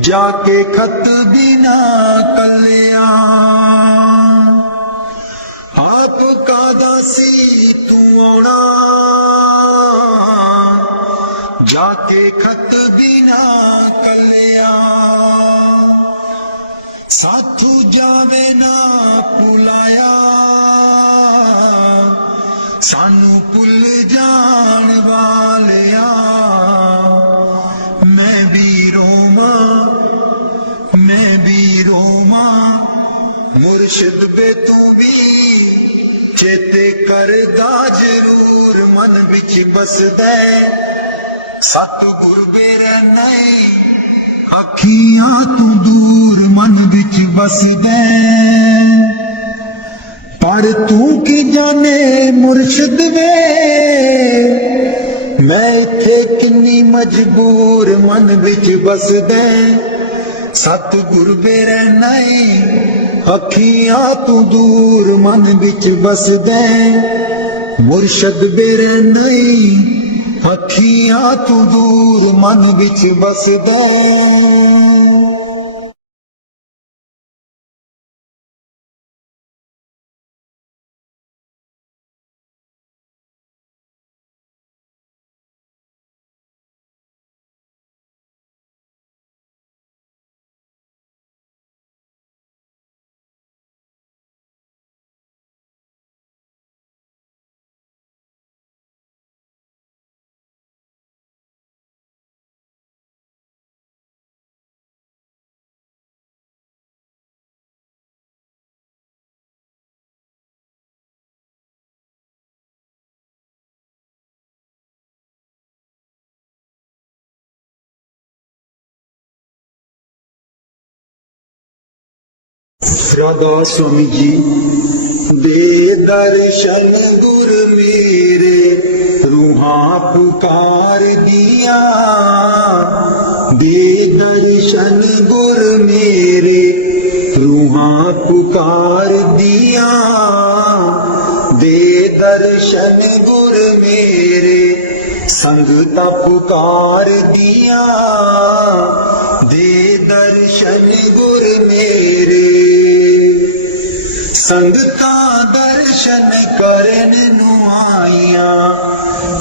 ਜਾ ਕੇ ਖਤ ਬਿਨਾ ਕੱਲਿਆ। ਆਪ ਕਾਦਾ ਸੀ ਤੂੰ ਆਉਣਾ, ਜਾ ਕੇ ਖਤ ਬਿਨਾ ਕੱਲਿਆ। ਸਾਥੂ ਜਾਵੇ ਨਾ ਭੁਲਾਇਆ, ਸਾਨੂੰ ਭੁੱਲ ਜਾਣ ਵਾਲਿਆ। ਮੈਂ ਵੀ ਰੋਵਾਂ, ਮੈਂ ਵੀ ਰੋਵਾਂ, ਮੁਰਸ਼ਿਦ ਵੇ ਤੂੰ ਵੀ ਚੇਤੇ ਕਰਦਾ ਜ਼ਰੂਰ ਮਨ ਵਿੱਚ ਬਸਦਾ। ਸਤਿਗੁਰ ਵੇ ਰਹਿਣੇ ਅੱਖੀਆਂ ਤੋਂ ਦੂਰ ਮਨ ਵਿੱਚ ਬਸਦਾ। ਪਰ ਤੂੰ ਕੀ ਜਾਣੇ ਮੁਰਸ਼ਿਦ ਵੇ, ਮੈਂ ਇੱਥੇ ਕਿੰਨੀ ਮਜਬੂਰ ਮਨ ਵਿੱਚ ਬਸਦਾ। ਸਤਿਗੁਰ ਵੇ ਰਹਿਣੇ ਅੱਖੀਆਂ ਤੋਂ ਦੂਰ ਮਨ ਵਿੱਚ ਬਸਦਾ। ਮੁਰਸ਼ਿਦ ਵੇ ਰਹਿਣੇ ਅੱਖੀਆਂ ਤੋਂ ਦੂਰ ਮਨ ਵਿੱਚ ਬਸਦਾ। ਰਾਧਾ स्वामी जी दे दर्शन गुर मेरे, रूहां पुकार दिया। दे दर्शन गुर मेरे, रूहां पुकार दिया। दे दर्शन गुर मेरे, संगता पुकार दिया। दे दर्शन गुर मेरे, संगता दर्शन करन नू आईया।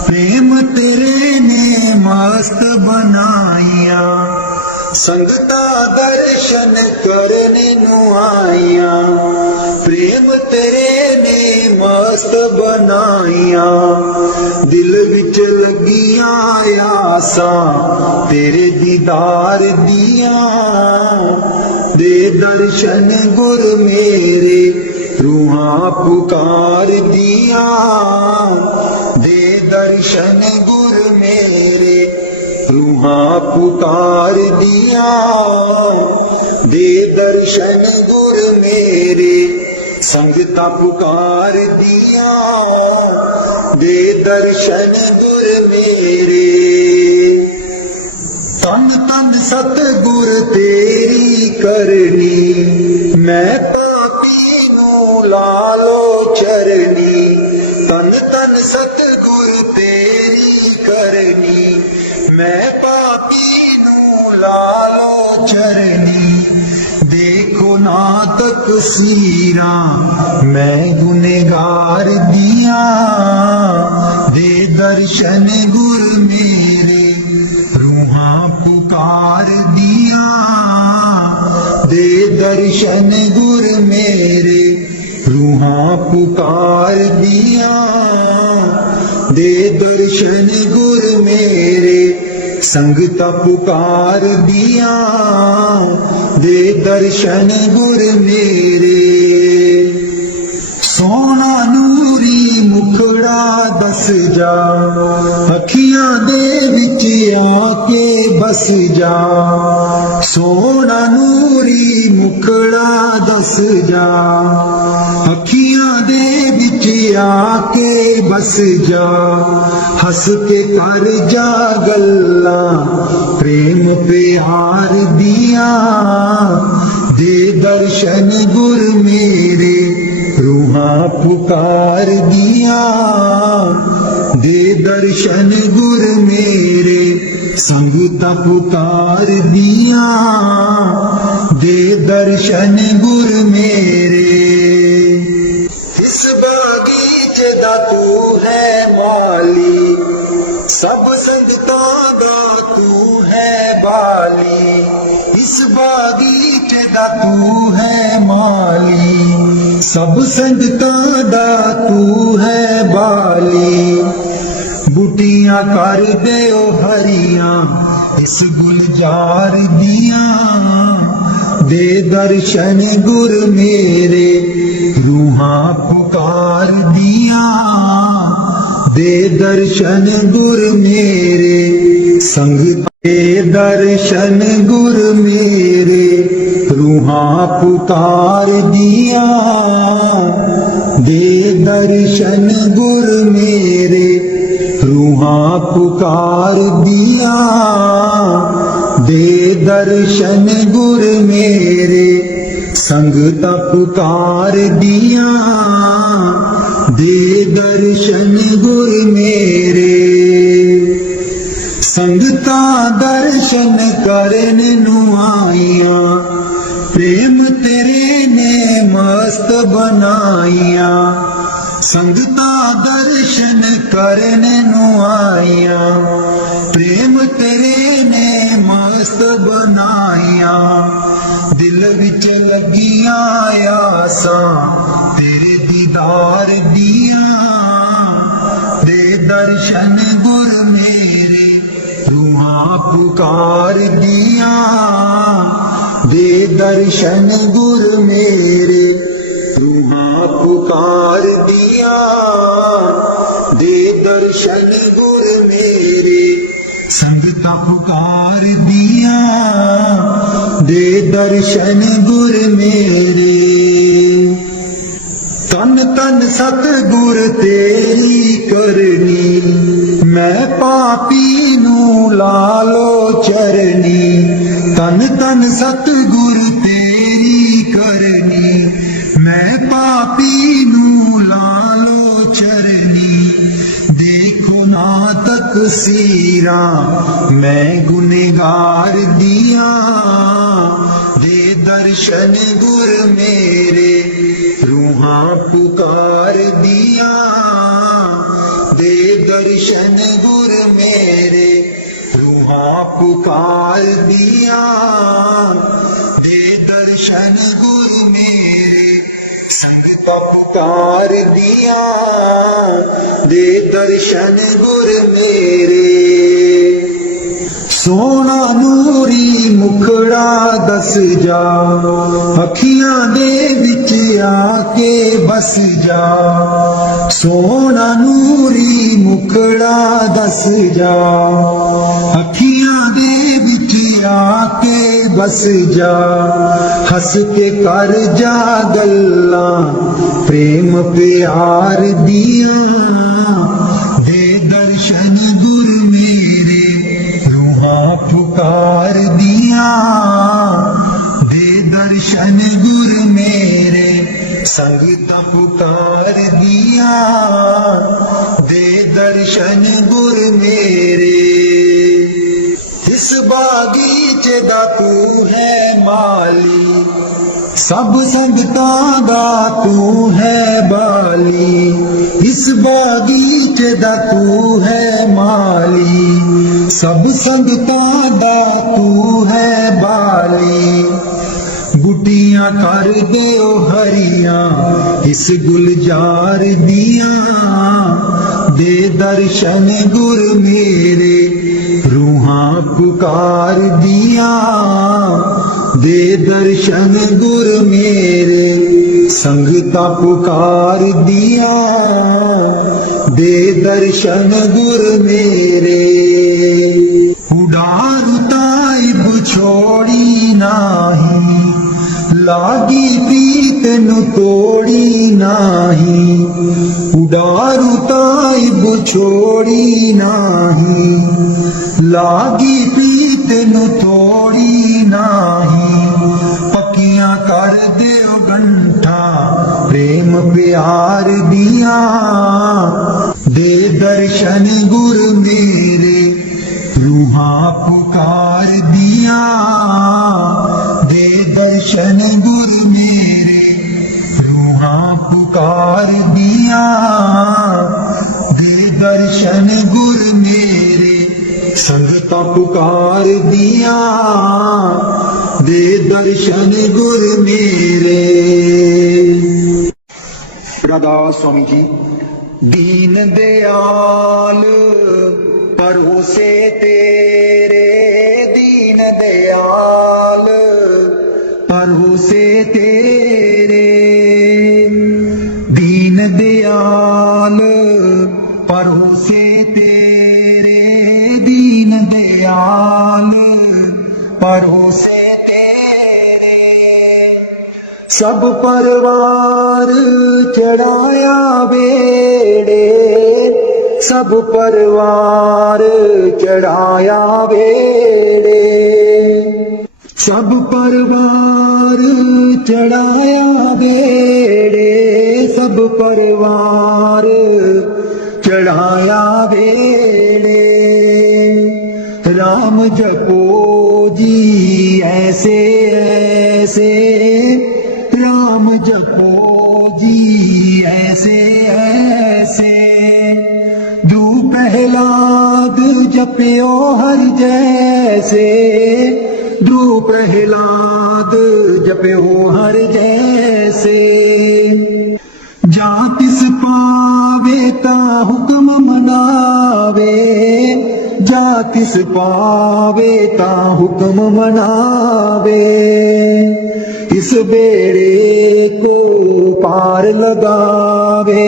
प्रेम तेरे ने मस्त बनाईया। संगता दर्शन करन नू आईया। प्रेम तेरे ने मस्त बनाईया। दिल विच लगिया आसा तेरे दीदार दिया। दे दर्शन गुर मेरे, रूहां पुकार दिया। दे दर्शन गुर मेरे, रूहां पुकार दिया। दे दर्शन गुर मेरे, संगता पुकार दिया। दे दर्शन गुर मेरे, तन तन सतगुर तेरी करनी। मैं पापी नू लालो चरनी। तन तन सतगुर तेरी करनी। मैं पापी नू लालो चरनी। देखो ना तकसीरा मैं गुनहगार दिया। दे दर्शन गुर मेरे, रूहां पुकार दिया। दे दर्शन गुर मेरे, रूहां पुकार दिया। दे दर्शन गुर मेरे, संगता पुकार दिया। दे दर्शन गुर मेरे, सोना नूरी ਮੁਖੜਾ ਦੱਸ ਜਾ, ਅੱਖੀਆਂ ਦੇ ਵਿੱਚ ਆ ਕੇ ਬਸ ਜਾ, ਸੋਹਣਾ ਨੂਰੀ ਮੁਖੜਾ ਦੱਸ ਜਾ, ਅੱਖੀਆਂ ਦੇ ਵਿੱਚ ਆ ਕੇ ਬਸ ਜਾ, ਹੱਸ ਕੇ ਕਰ ਜਾ ਗੱਲਾਂ ਪ੍ਰੇਮ ਪਿਆਰ ਦੀਆਂ, ਦੇ ਦਰਸ਼ਨ ਗੁਰ ਮੇਰੇ ਰੂਹਾਂ ਪੁਕਾਰ ਦੀਆਂ, ਦੇ ਦਰਸ਼ਨ ਗੁਰ ਮੇਰੇ ਸੰਗਤਾਂ ਪੁਕਾਰ ਦੀਆਂ, ਦੇ ਦਰਸ਼ਨ ਗੁਰ ਮੇਰੇ। ਇਸ ਬਾਗੀਚੇ ਦਾ ਤੂੰ ਹੈ ਮਾਲੀ, ਸਭ ਸੰਗਤਾਂ ਦਾ ਤੂੰ ਹੈ ਬਾਲੀ, ਇਸ ਬਾਗੀਚੇ ਦਾ ਤੂੰ ਹੈ ਮਾਲੀ, ਸਭ ਸੰਗਤਾਂ ਦਾ ਤੂੰ ਹੈ ਬਾਲੀ, ਬੂਟੀਆਂ ਕਰ ਦਿਓ ਹਰੀਆਂ ਇਸ ਗੁਲਜ਼ਾਰ ਦੀਆਂ, ਦੇ ਦਰਸ਼ਨ ਗੁਰ ਮੇਰੇ ਰੂਹਾਂ ਪੁਕਾਰ ਦੀਆਂ, ਦੇ ਦਰਸ਼ਨ ਗੁਰ ਮੇਰੇ ਸੰਗਤ, ਦੇ ਦਰਸ਼ਨ ਗੁਰ ਮੇਰੇ ਰੂਹਾਂ ਪੁਕਾਰ ਦੀਆਂ, ਦੇ ਦਰਸ਼ਨ ਗੁਰ ਮੇਰੇ ਰੂਹਾਂ ਪੁਕਾਰ ਦੀਆਂ, ਦੇ ਦਰਸ਼ਨ ਗੁਰ ਮੇਰੇ ਸੰਗਤਾਂ ਪੁਕਾਰ ਦੀਆਂ, ਦੇ ਦਰਸ਼ਨ ਗੁਰ ਮੇਰੇ। ਸੰਗਤਾਂ ਦਰਸ਼ਨ ਕਰਨ ਨੂੰ ਆਈਆਂ, ਪ੍ਰੇਮ ਤੇਰੇ ਨੇ ਮਸਤ ਬਣਾਈਆਂ, ਸੰਗਤਾਂ ਦਰਸ਼ਨ ਕਰਨ ਨੂੰ ਆਈਆਂ, ਪ੍ਰੇਮ ਤੇਰੇ ਨੇ ਮਸਤ ਬਣਾਈਆਂ, ਦਿਲ ਵਿੱਚ ਲੱਗੀਆਂ ਆਸਾਂ ਤੇਰੇ ਦੀਦਾਰ ਦੀਆਂ, ਦੇ ਦਰਸ਼ਨ ਗੁਰ ਮੇਰੇ ਰੂਹਾਂ ਪੁਕਾਰ ਦੀਆਂ, ਦੇ ਦਰਸ਼ਨ ਗੁਰ ਮੇਰੇ ਰੂਹਾਂ ਪੁਕਾਰ ਦੀਆਂ, ਦੇ ਦਰਸ਼ਨ ਗੁਰ ਮੇਰੇ ਸੰਗਤਾਂ ਪੁਕਾਰ ਦੀਆਂ, ਦੇ ਦਰਸ਼ਨ ਗੁਰ ਮੇਰੇ। ਤਨ ਤਨ ਸਤਿਗੁਰ ਤੇਰੀ ਕਰਨੀ, ਮੈਂ ਪਾਪੀ ਨੂੰ ਲਾ ਲੋ ਚਰਨੀ, ਤਨ ਤਨ ਸਤਿਗੁਰ ਤੇਰੀ ਕਰਨੀ, ਮੈਂ ਪਾਪੀ ਨੂੰ ਲਾ ਲੋ ਚਰਨੀ, ਦੇਖੋ ਨਾ ਤਕਸੀਰਾਂ ਮੈਂ ਗੁਨੇਗਾਰ ਦੀਆਂ, ਦੇ ਦਰਸ਼ਨ ਗੁਰ ਮੇਰੇ ਰੂਹਾਂ ਪੁਕਾਰ ਦੀਆਂ, ਦੇ ਦਰਸ਼ਨ ਗੁਰ ਮੇਰੇ ਰੂਹਾਂ ਪੁਕਾਰ ਦੀਆਂ, ਦੇ ਦਰਸ਼ਨ ਗੁਰ ਮੇਰੇ ਸੰਗਤਾਂ ਪੁਕਾਰ ਦੀਆਂ, ਦੇ ਦਰਸ਼ਨ ਗੁਰ ਮੇਰੇ। ਸੋਹਣਾ ਨੂਰੀ ਮੁਖੜਾ ਦੱਸ ਜਾ, ਅੱਖੀਆਂ ਦੇ ਵਿੱਚ ਆ ਕੇ ਬਸ ਜਾ, ਸੋਹਣਾ ਨੂਰੀ ਮੁਖੜਾ ਦੱਸ ਜਾ, ਅੱਖੀਆਂ ਦੇ ਵਿੱਚ ਆ ਕੇ ਬਸ ਜਾ, ਹੱਸ ਕੇ ਕਰ ਜਾ ਗੱਲਾਂ ਪ੍ਰੇਮ ਪਿਆਰ ਦੀਆਂ, ਦੇ ਦਰਸ਼ਨ ਗੁਰ ਮੇਰੇ ਰੂਹਾਂ ਪੁਕਾਰ ਦੀਆਂ, ਦੇ ਦਰਸ਼ਨ ਗੁਰ ਮੇਰੇ ਸੰਗਤਾਂ ਪੁਕਾਰ ਦੀਆਂ, ਦੇ ਦਰਸ਼ਨ ਗੁਰ ਮੇਰੇ। ਇਸ ਬਾਗੀਚੇ ਦਾ ਤੂੰ ਹੈ ਮਾਲੀ, ਸਭ ਸੰਗਤਾਂ ਦਾ ਤੂੰ ਹੈ ਬਾਲੀ, ਇਸ ਬਾਗੀਚੇ ਦਾ ਤੂੰ ਹੈ ਮਾਲੀ, ਸਭ ਸੰਗਤਾਂ ਦਾ ਤੂੰ ਹੈ ਬਾਲੀ, ਬੂਟੀਆਂ ਕਰ ਦਿਓ ਹਰੀਆਂ ਇਸ ਗੁਲਜ਼ਾਰ ਦੀਆਂ, ਦੇ ਦਰਸ਼ਨ ਗੁਰ ਮੇਰੇ ਰੂਹਾਂ ਪੁਕਾਰ ਦੀਆਂ, ਦੇ ਦਰਸ਼ਨ ਗੁਰ ਮੇਰੇ संगता पुकार दिया, दे दर्शन गुर मेरे। उडारुताइब छोड़ी नाही, लागी प्रीत नु तोड़ी नाही। उडारुताइब छोड़ी नाही, लागी प्रीत नु तोड़ी नाही। पक्कियां कर दियो गंठा प्रेम प्यार दिया, दे दर्शन गुर मेरे। रूहां पुकार दिया, दे दर्शन गुर मेरे। रूहां पुकार दिया, दे दर्शन गुर मेरे। संगता पुकार दिया, दे दर्शन गुर मेरे। राधास स्वामी जी। दीन दयाल परोसे तेरे, दीन दयाल परोसे तेरे। दीन दयाल परोसे तेरे, दीन दयाल परोसे तेरे। सब परवार चढ़ाया बेड़े, सब परवार चढ़ाया बेड़े। सब परवार चढ़ाया बेड़े, सब परवार चढ़ाया बेड़े। राम जपो जी ऐसे ऐसे, राम जपो जी ऐसे ऐसे। ध्रुव प्रहलाद जप्यो हर जैसे, ध्रुव प्रहलाद जप्यो हर जैसे। जा तिस पावे ता हुक्म मनावे, जा तिस पावे ता हुक्म मनावे। इस बेड़े को पार लगावे,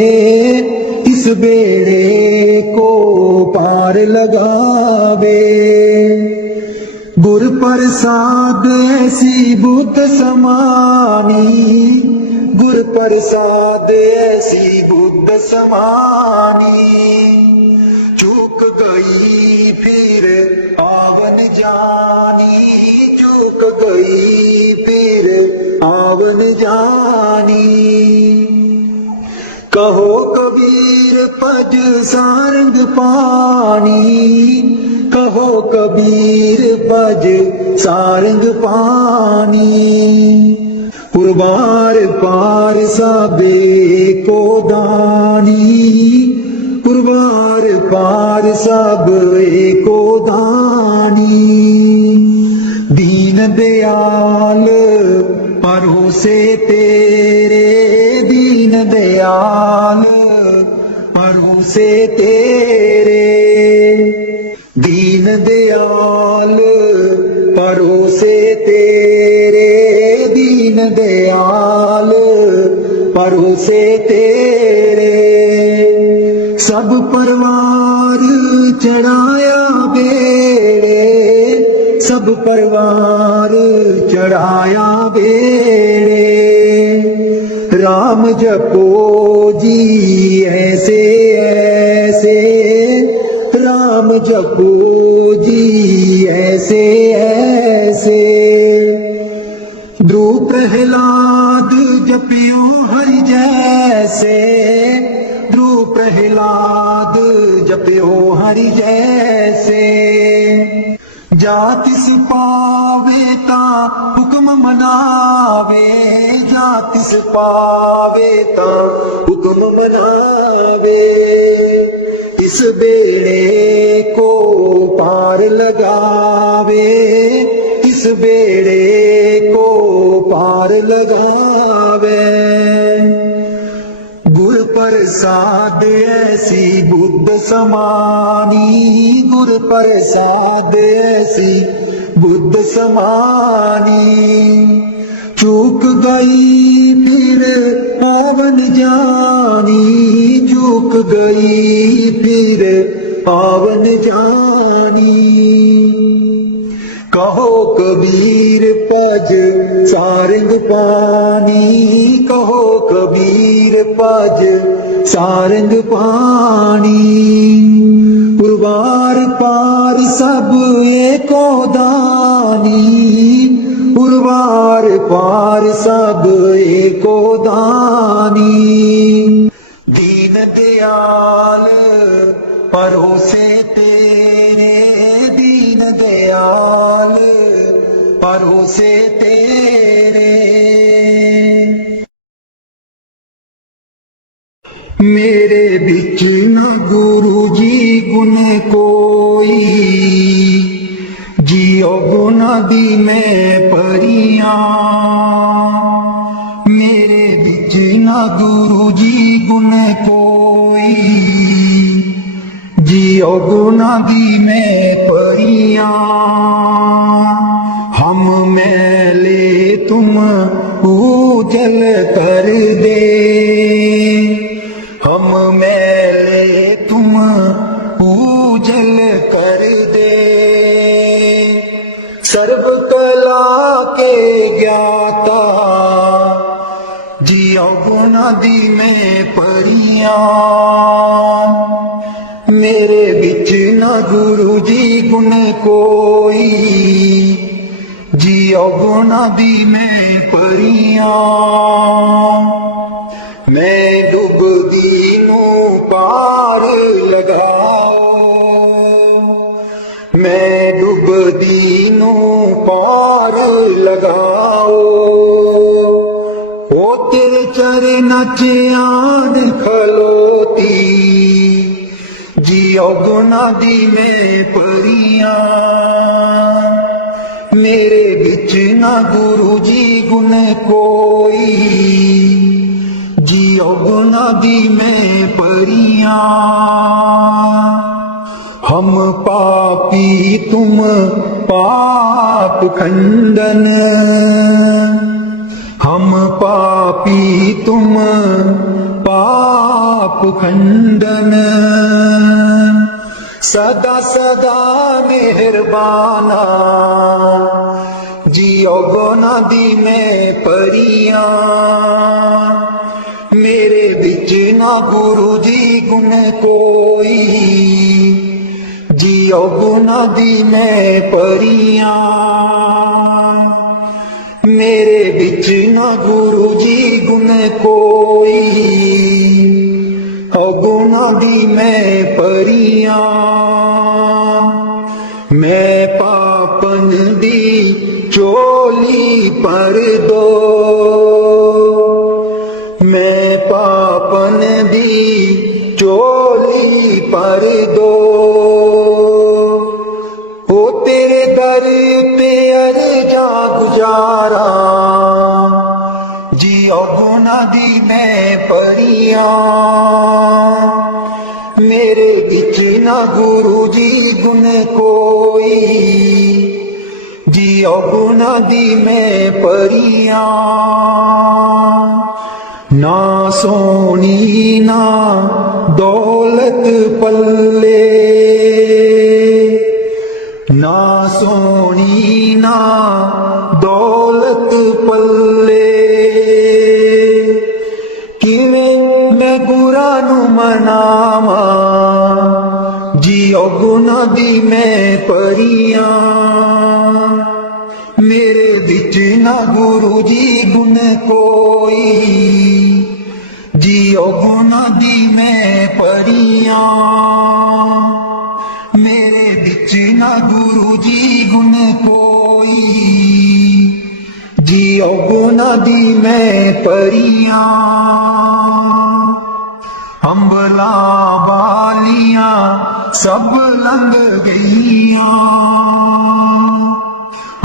इस बेड़े को पार लगावे। गुर प्रसाद ऐसी बुद्ध समानी, गुर प्रसाद ऐसी बुद्ध समानी। चूक गई फिर आवन जानी, चूक गई फिर आवन जानी। कहो कबीर पज सारंग पानी, कहो कबीर पज सारंग पानी। पुरवार पार साबे को दानी, पुरवार पार सब को दानी। दीन दयाल परोसे तेरे, दीन दयाल परोसे तेरे। दीन दयाल परोसे तेरे, दीन दयाल परोसे तेरे। सब परवार चढ़ाया बेड़े, सब परवार चढ़ाया बेड़े। राम जपो जी ऐसे ऐसे, राम जपो जी ऐसे ऐसे। ध्रुव प्रहलाद जपियो हरि जैसे, ध्रुव प्रहलाद जपियो हरि जैसे। जातिस पावे ता हुक्म मनावे, जातिस पावे ता हुक्म मनावे। इस बेड़े को पार लगावे, इस बेड़े को पार लगावे। गुर प्रसाद ऐसी बुद्ध समानी, गुर प्रसाद ऐसी बुद्ध समानी। चूक गई फिर पावन जानी, चूक गई फिर पावन जानी। कहो कबीर पज सारंग पानी, कहो कबीर पज सारंग पानी। उर्वार पार सब एको दानी, उर्वार पार सब एको दानी। दीन दयाल परोसे तेरे, दीन दयाल परोसे तेरे। मेरे बिच न गुरु जी गुण कोई, जियो गुण दी मैं परियां। मेरे बिच न गुरु जी गुण कोई, जियो गुण दी मैं परियां। हम मैले तुम उजल कर दे, हम मैले तुम उजल कर दे। सर्व कला के ज्ञाता, जियो गुण दी मैं परियां। मेरे बिच न गुरु जी गुण कोई, जियो गुण दी मैं परियां। मैं डुबदी नू पार लगाओ, मैं डुबदी नू पार लगाओ। ओ तेरे चरण च आन खलोती, जियो गुण दी मैं परियां। मेरे बिच न गुरु जी गुण कोई, जियो गुण दी मैं परियां। हम पापी तुम पाप खंडन, हम पापी तुम पाप खंडन। सदा सदा मेहरबाना, जियो गुण दी मैं परियां। मेरे बिच न गुरु जी गुण कोई, जियो गुण दी मैं परियां। मेरे बिच न गुरु जी गुण कोई, गुण दी मैं परियां। मैं पापन दी चोली पर दो, मैं पापन दी चोली पर दो। हो तेरे दर पे अर्जा गुजारा, जियो गुण दी मैं परियां। मेरे बिच न गुरु जी गुण कोई, जियो गुण दी मैं परियां। ना सोनी ना दौलत पल्ले, ना सोनी ना दौलत पल्ले। किवें मैं गुरा नू मनावा, जियो गुण दी मैं परियां। मेरे बिच न गुरु जी गुण कोई, जियो गुण दी मैं परियां। मेरे बिच न गुरु जी गुण कोई, जियो गुण दी मैं परियां। अंबला बालियां सब लंघ गईयां,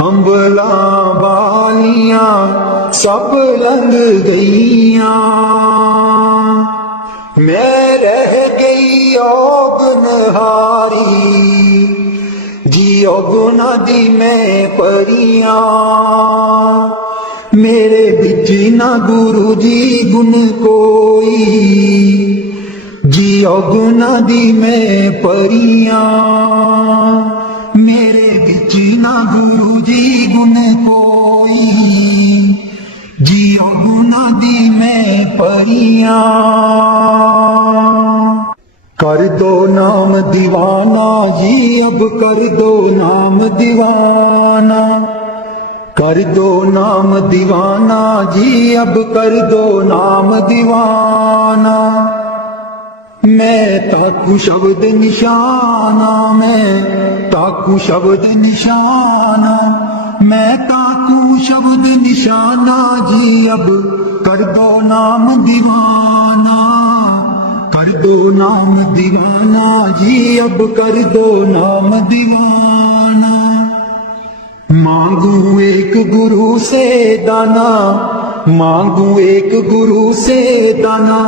अंबला बालियां सब लंघ गईयां। मैं रह गई औगनहारी, जियो गुण दी मैं परियां। मेरे बिच ना गुरु जी गुण कोई, जियो गुना दी मैं परियां। मेरे बिच ना गुरु जी गुण कोई, जियो गुना दी मैं परियां। कर दो नाम दीवाना जी अब कर दो नाम दीवाना, कर दो नाम दीवाना जी अब कर दो नाम दीवाना। मैं ताकू शब्द निशाना, मैं ताकू शब्द निशाना, मैं ताकू शब्द निशाना जी अब कर दो नाम दीवाना, कर दो नाम दीवाना जी अब कर दो नाम दीवाना। मांगू एक गुरु से दाना, मांगू एक गुरु से दाना,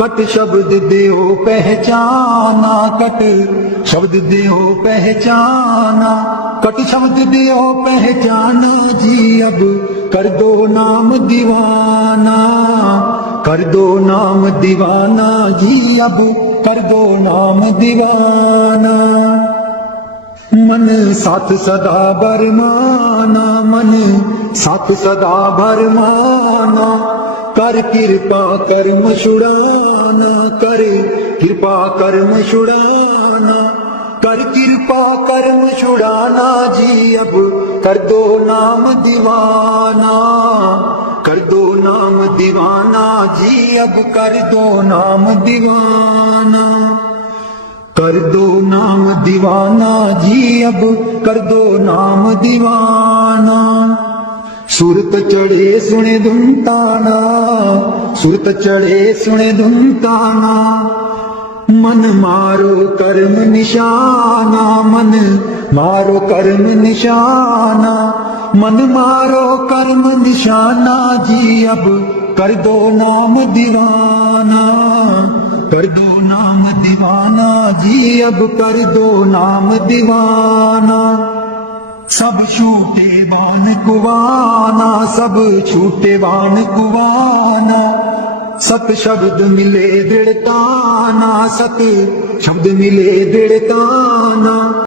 कट शब्द देओ पहचाना, कट शब्द देओ पहचाना, कट शब्द देओ पहचाना जी अब कर दो नाम दीवाना, कर दो नाम दीवाना जी अब कर दो नाम दीवाना। मन साथ सदा बरमाना, मन साथ सदा बरमाना, कर कृपा कर्म छुड़ाना, कर कृपा कर्म छुड़ाना, कर कृपा कर्म छुड़ाना जी अब कर दो नाम दीवाना, कर दो नाम दीवाना जी अब कर दो नाम दीवाना, कर दो नाम दीवाना जी अब कर दो नाम दीवाना। सुरत चढ़े सुने धुनताना, सुरत चढ़े सुने धुनताना, मन मारो कर्म निशाना, मन मारो कर्म निशाना, मन मारो कर्म निशाना जी अब कर दो नाम दीवाना, कर दो नाम दीवाना जी अब कर दो नाम दीवाना। सब छूटे बान कुवाना, सब छूटे बान कुवाना, सत शब्द मिले दृढ़ताना, सत शब्द मिले दृढ़ताना।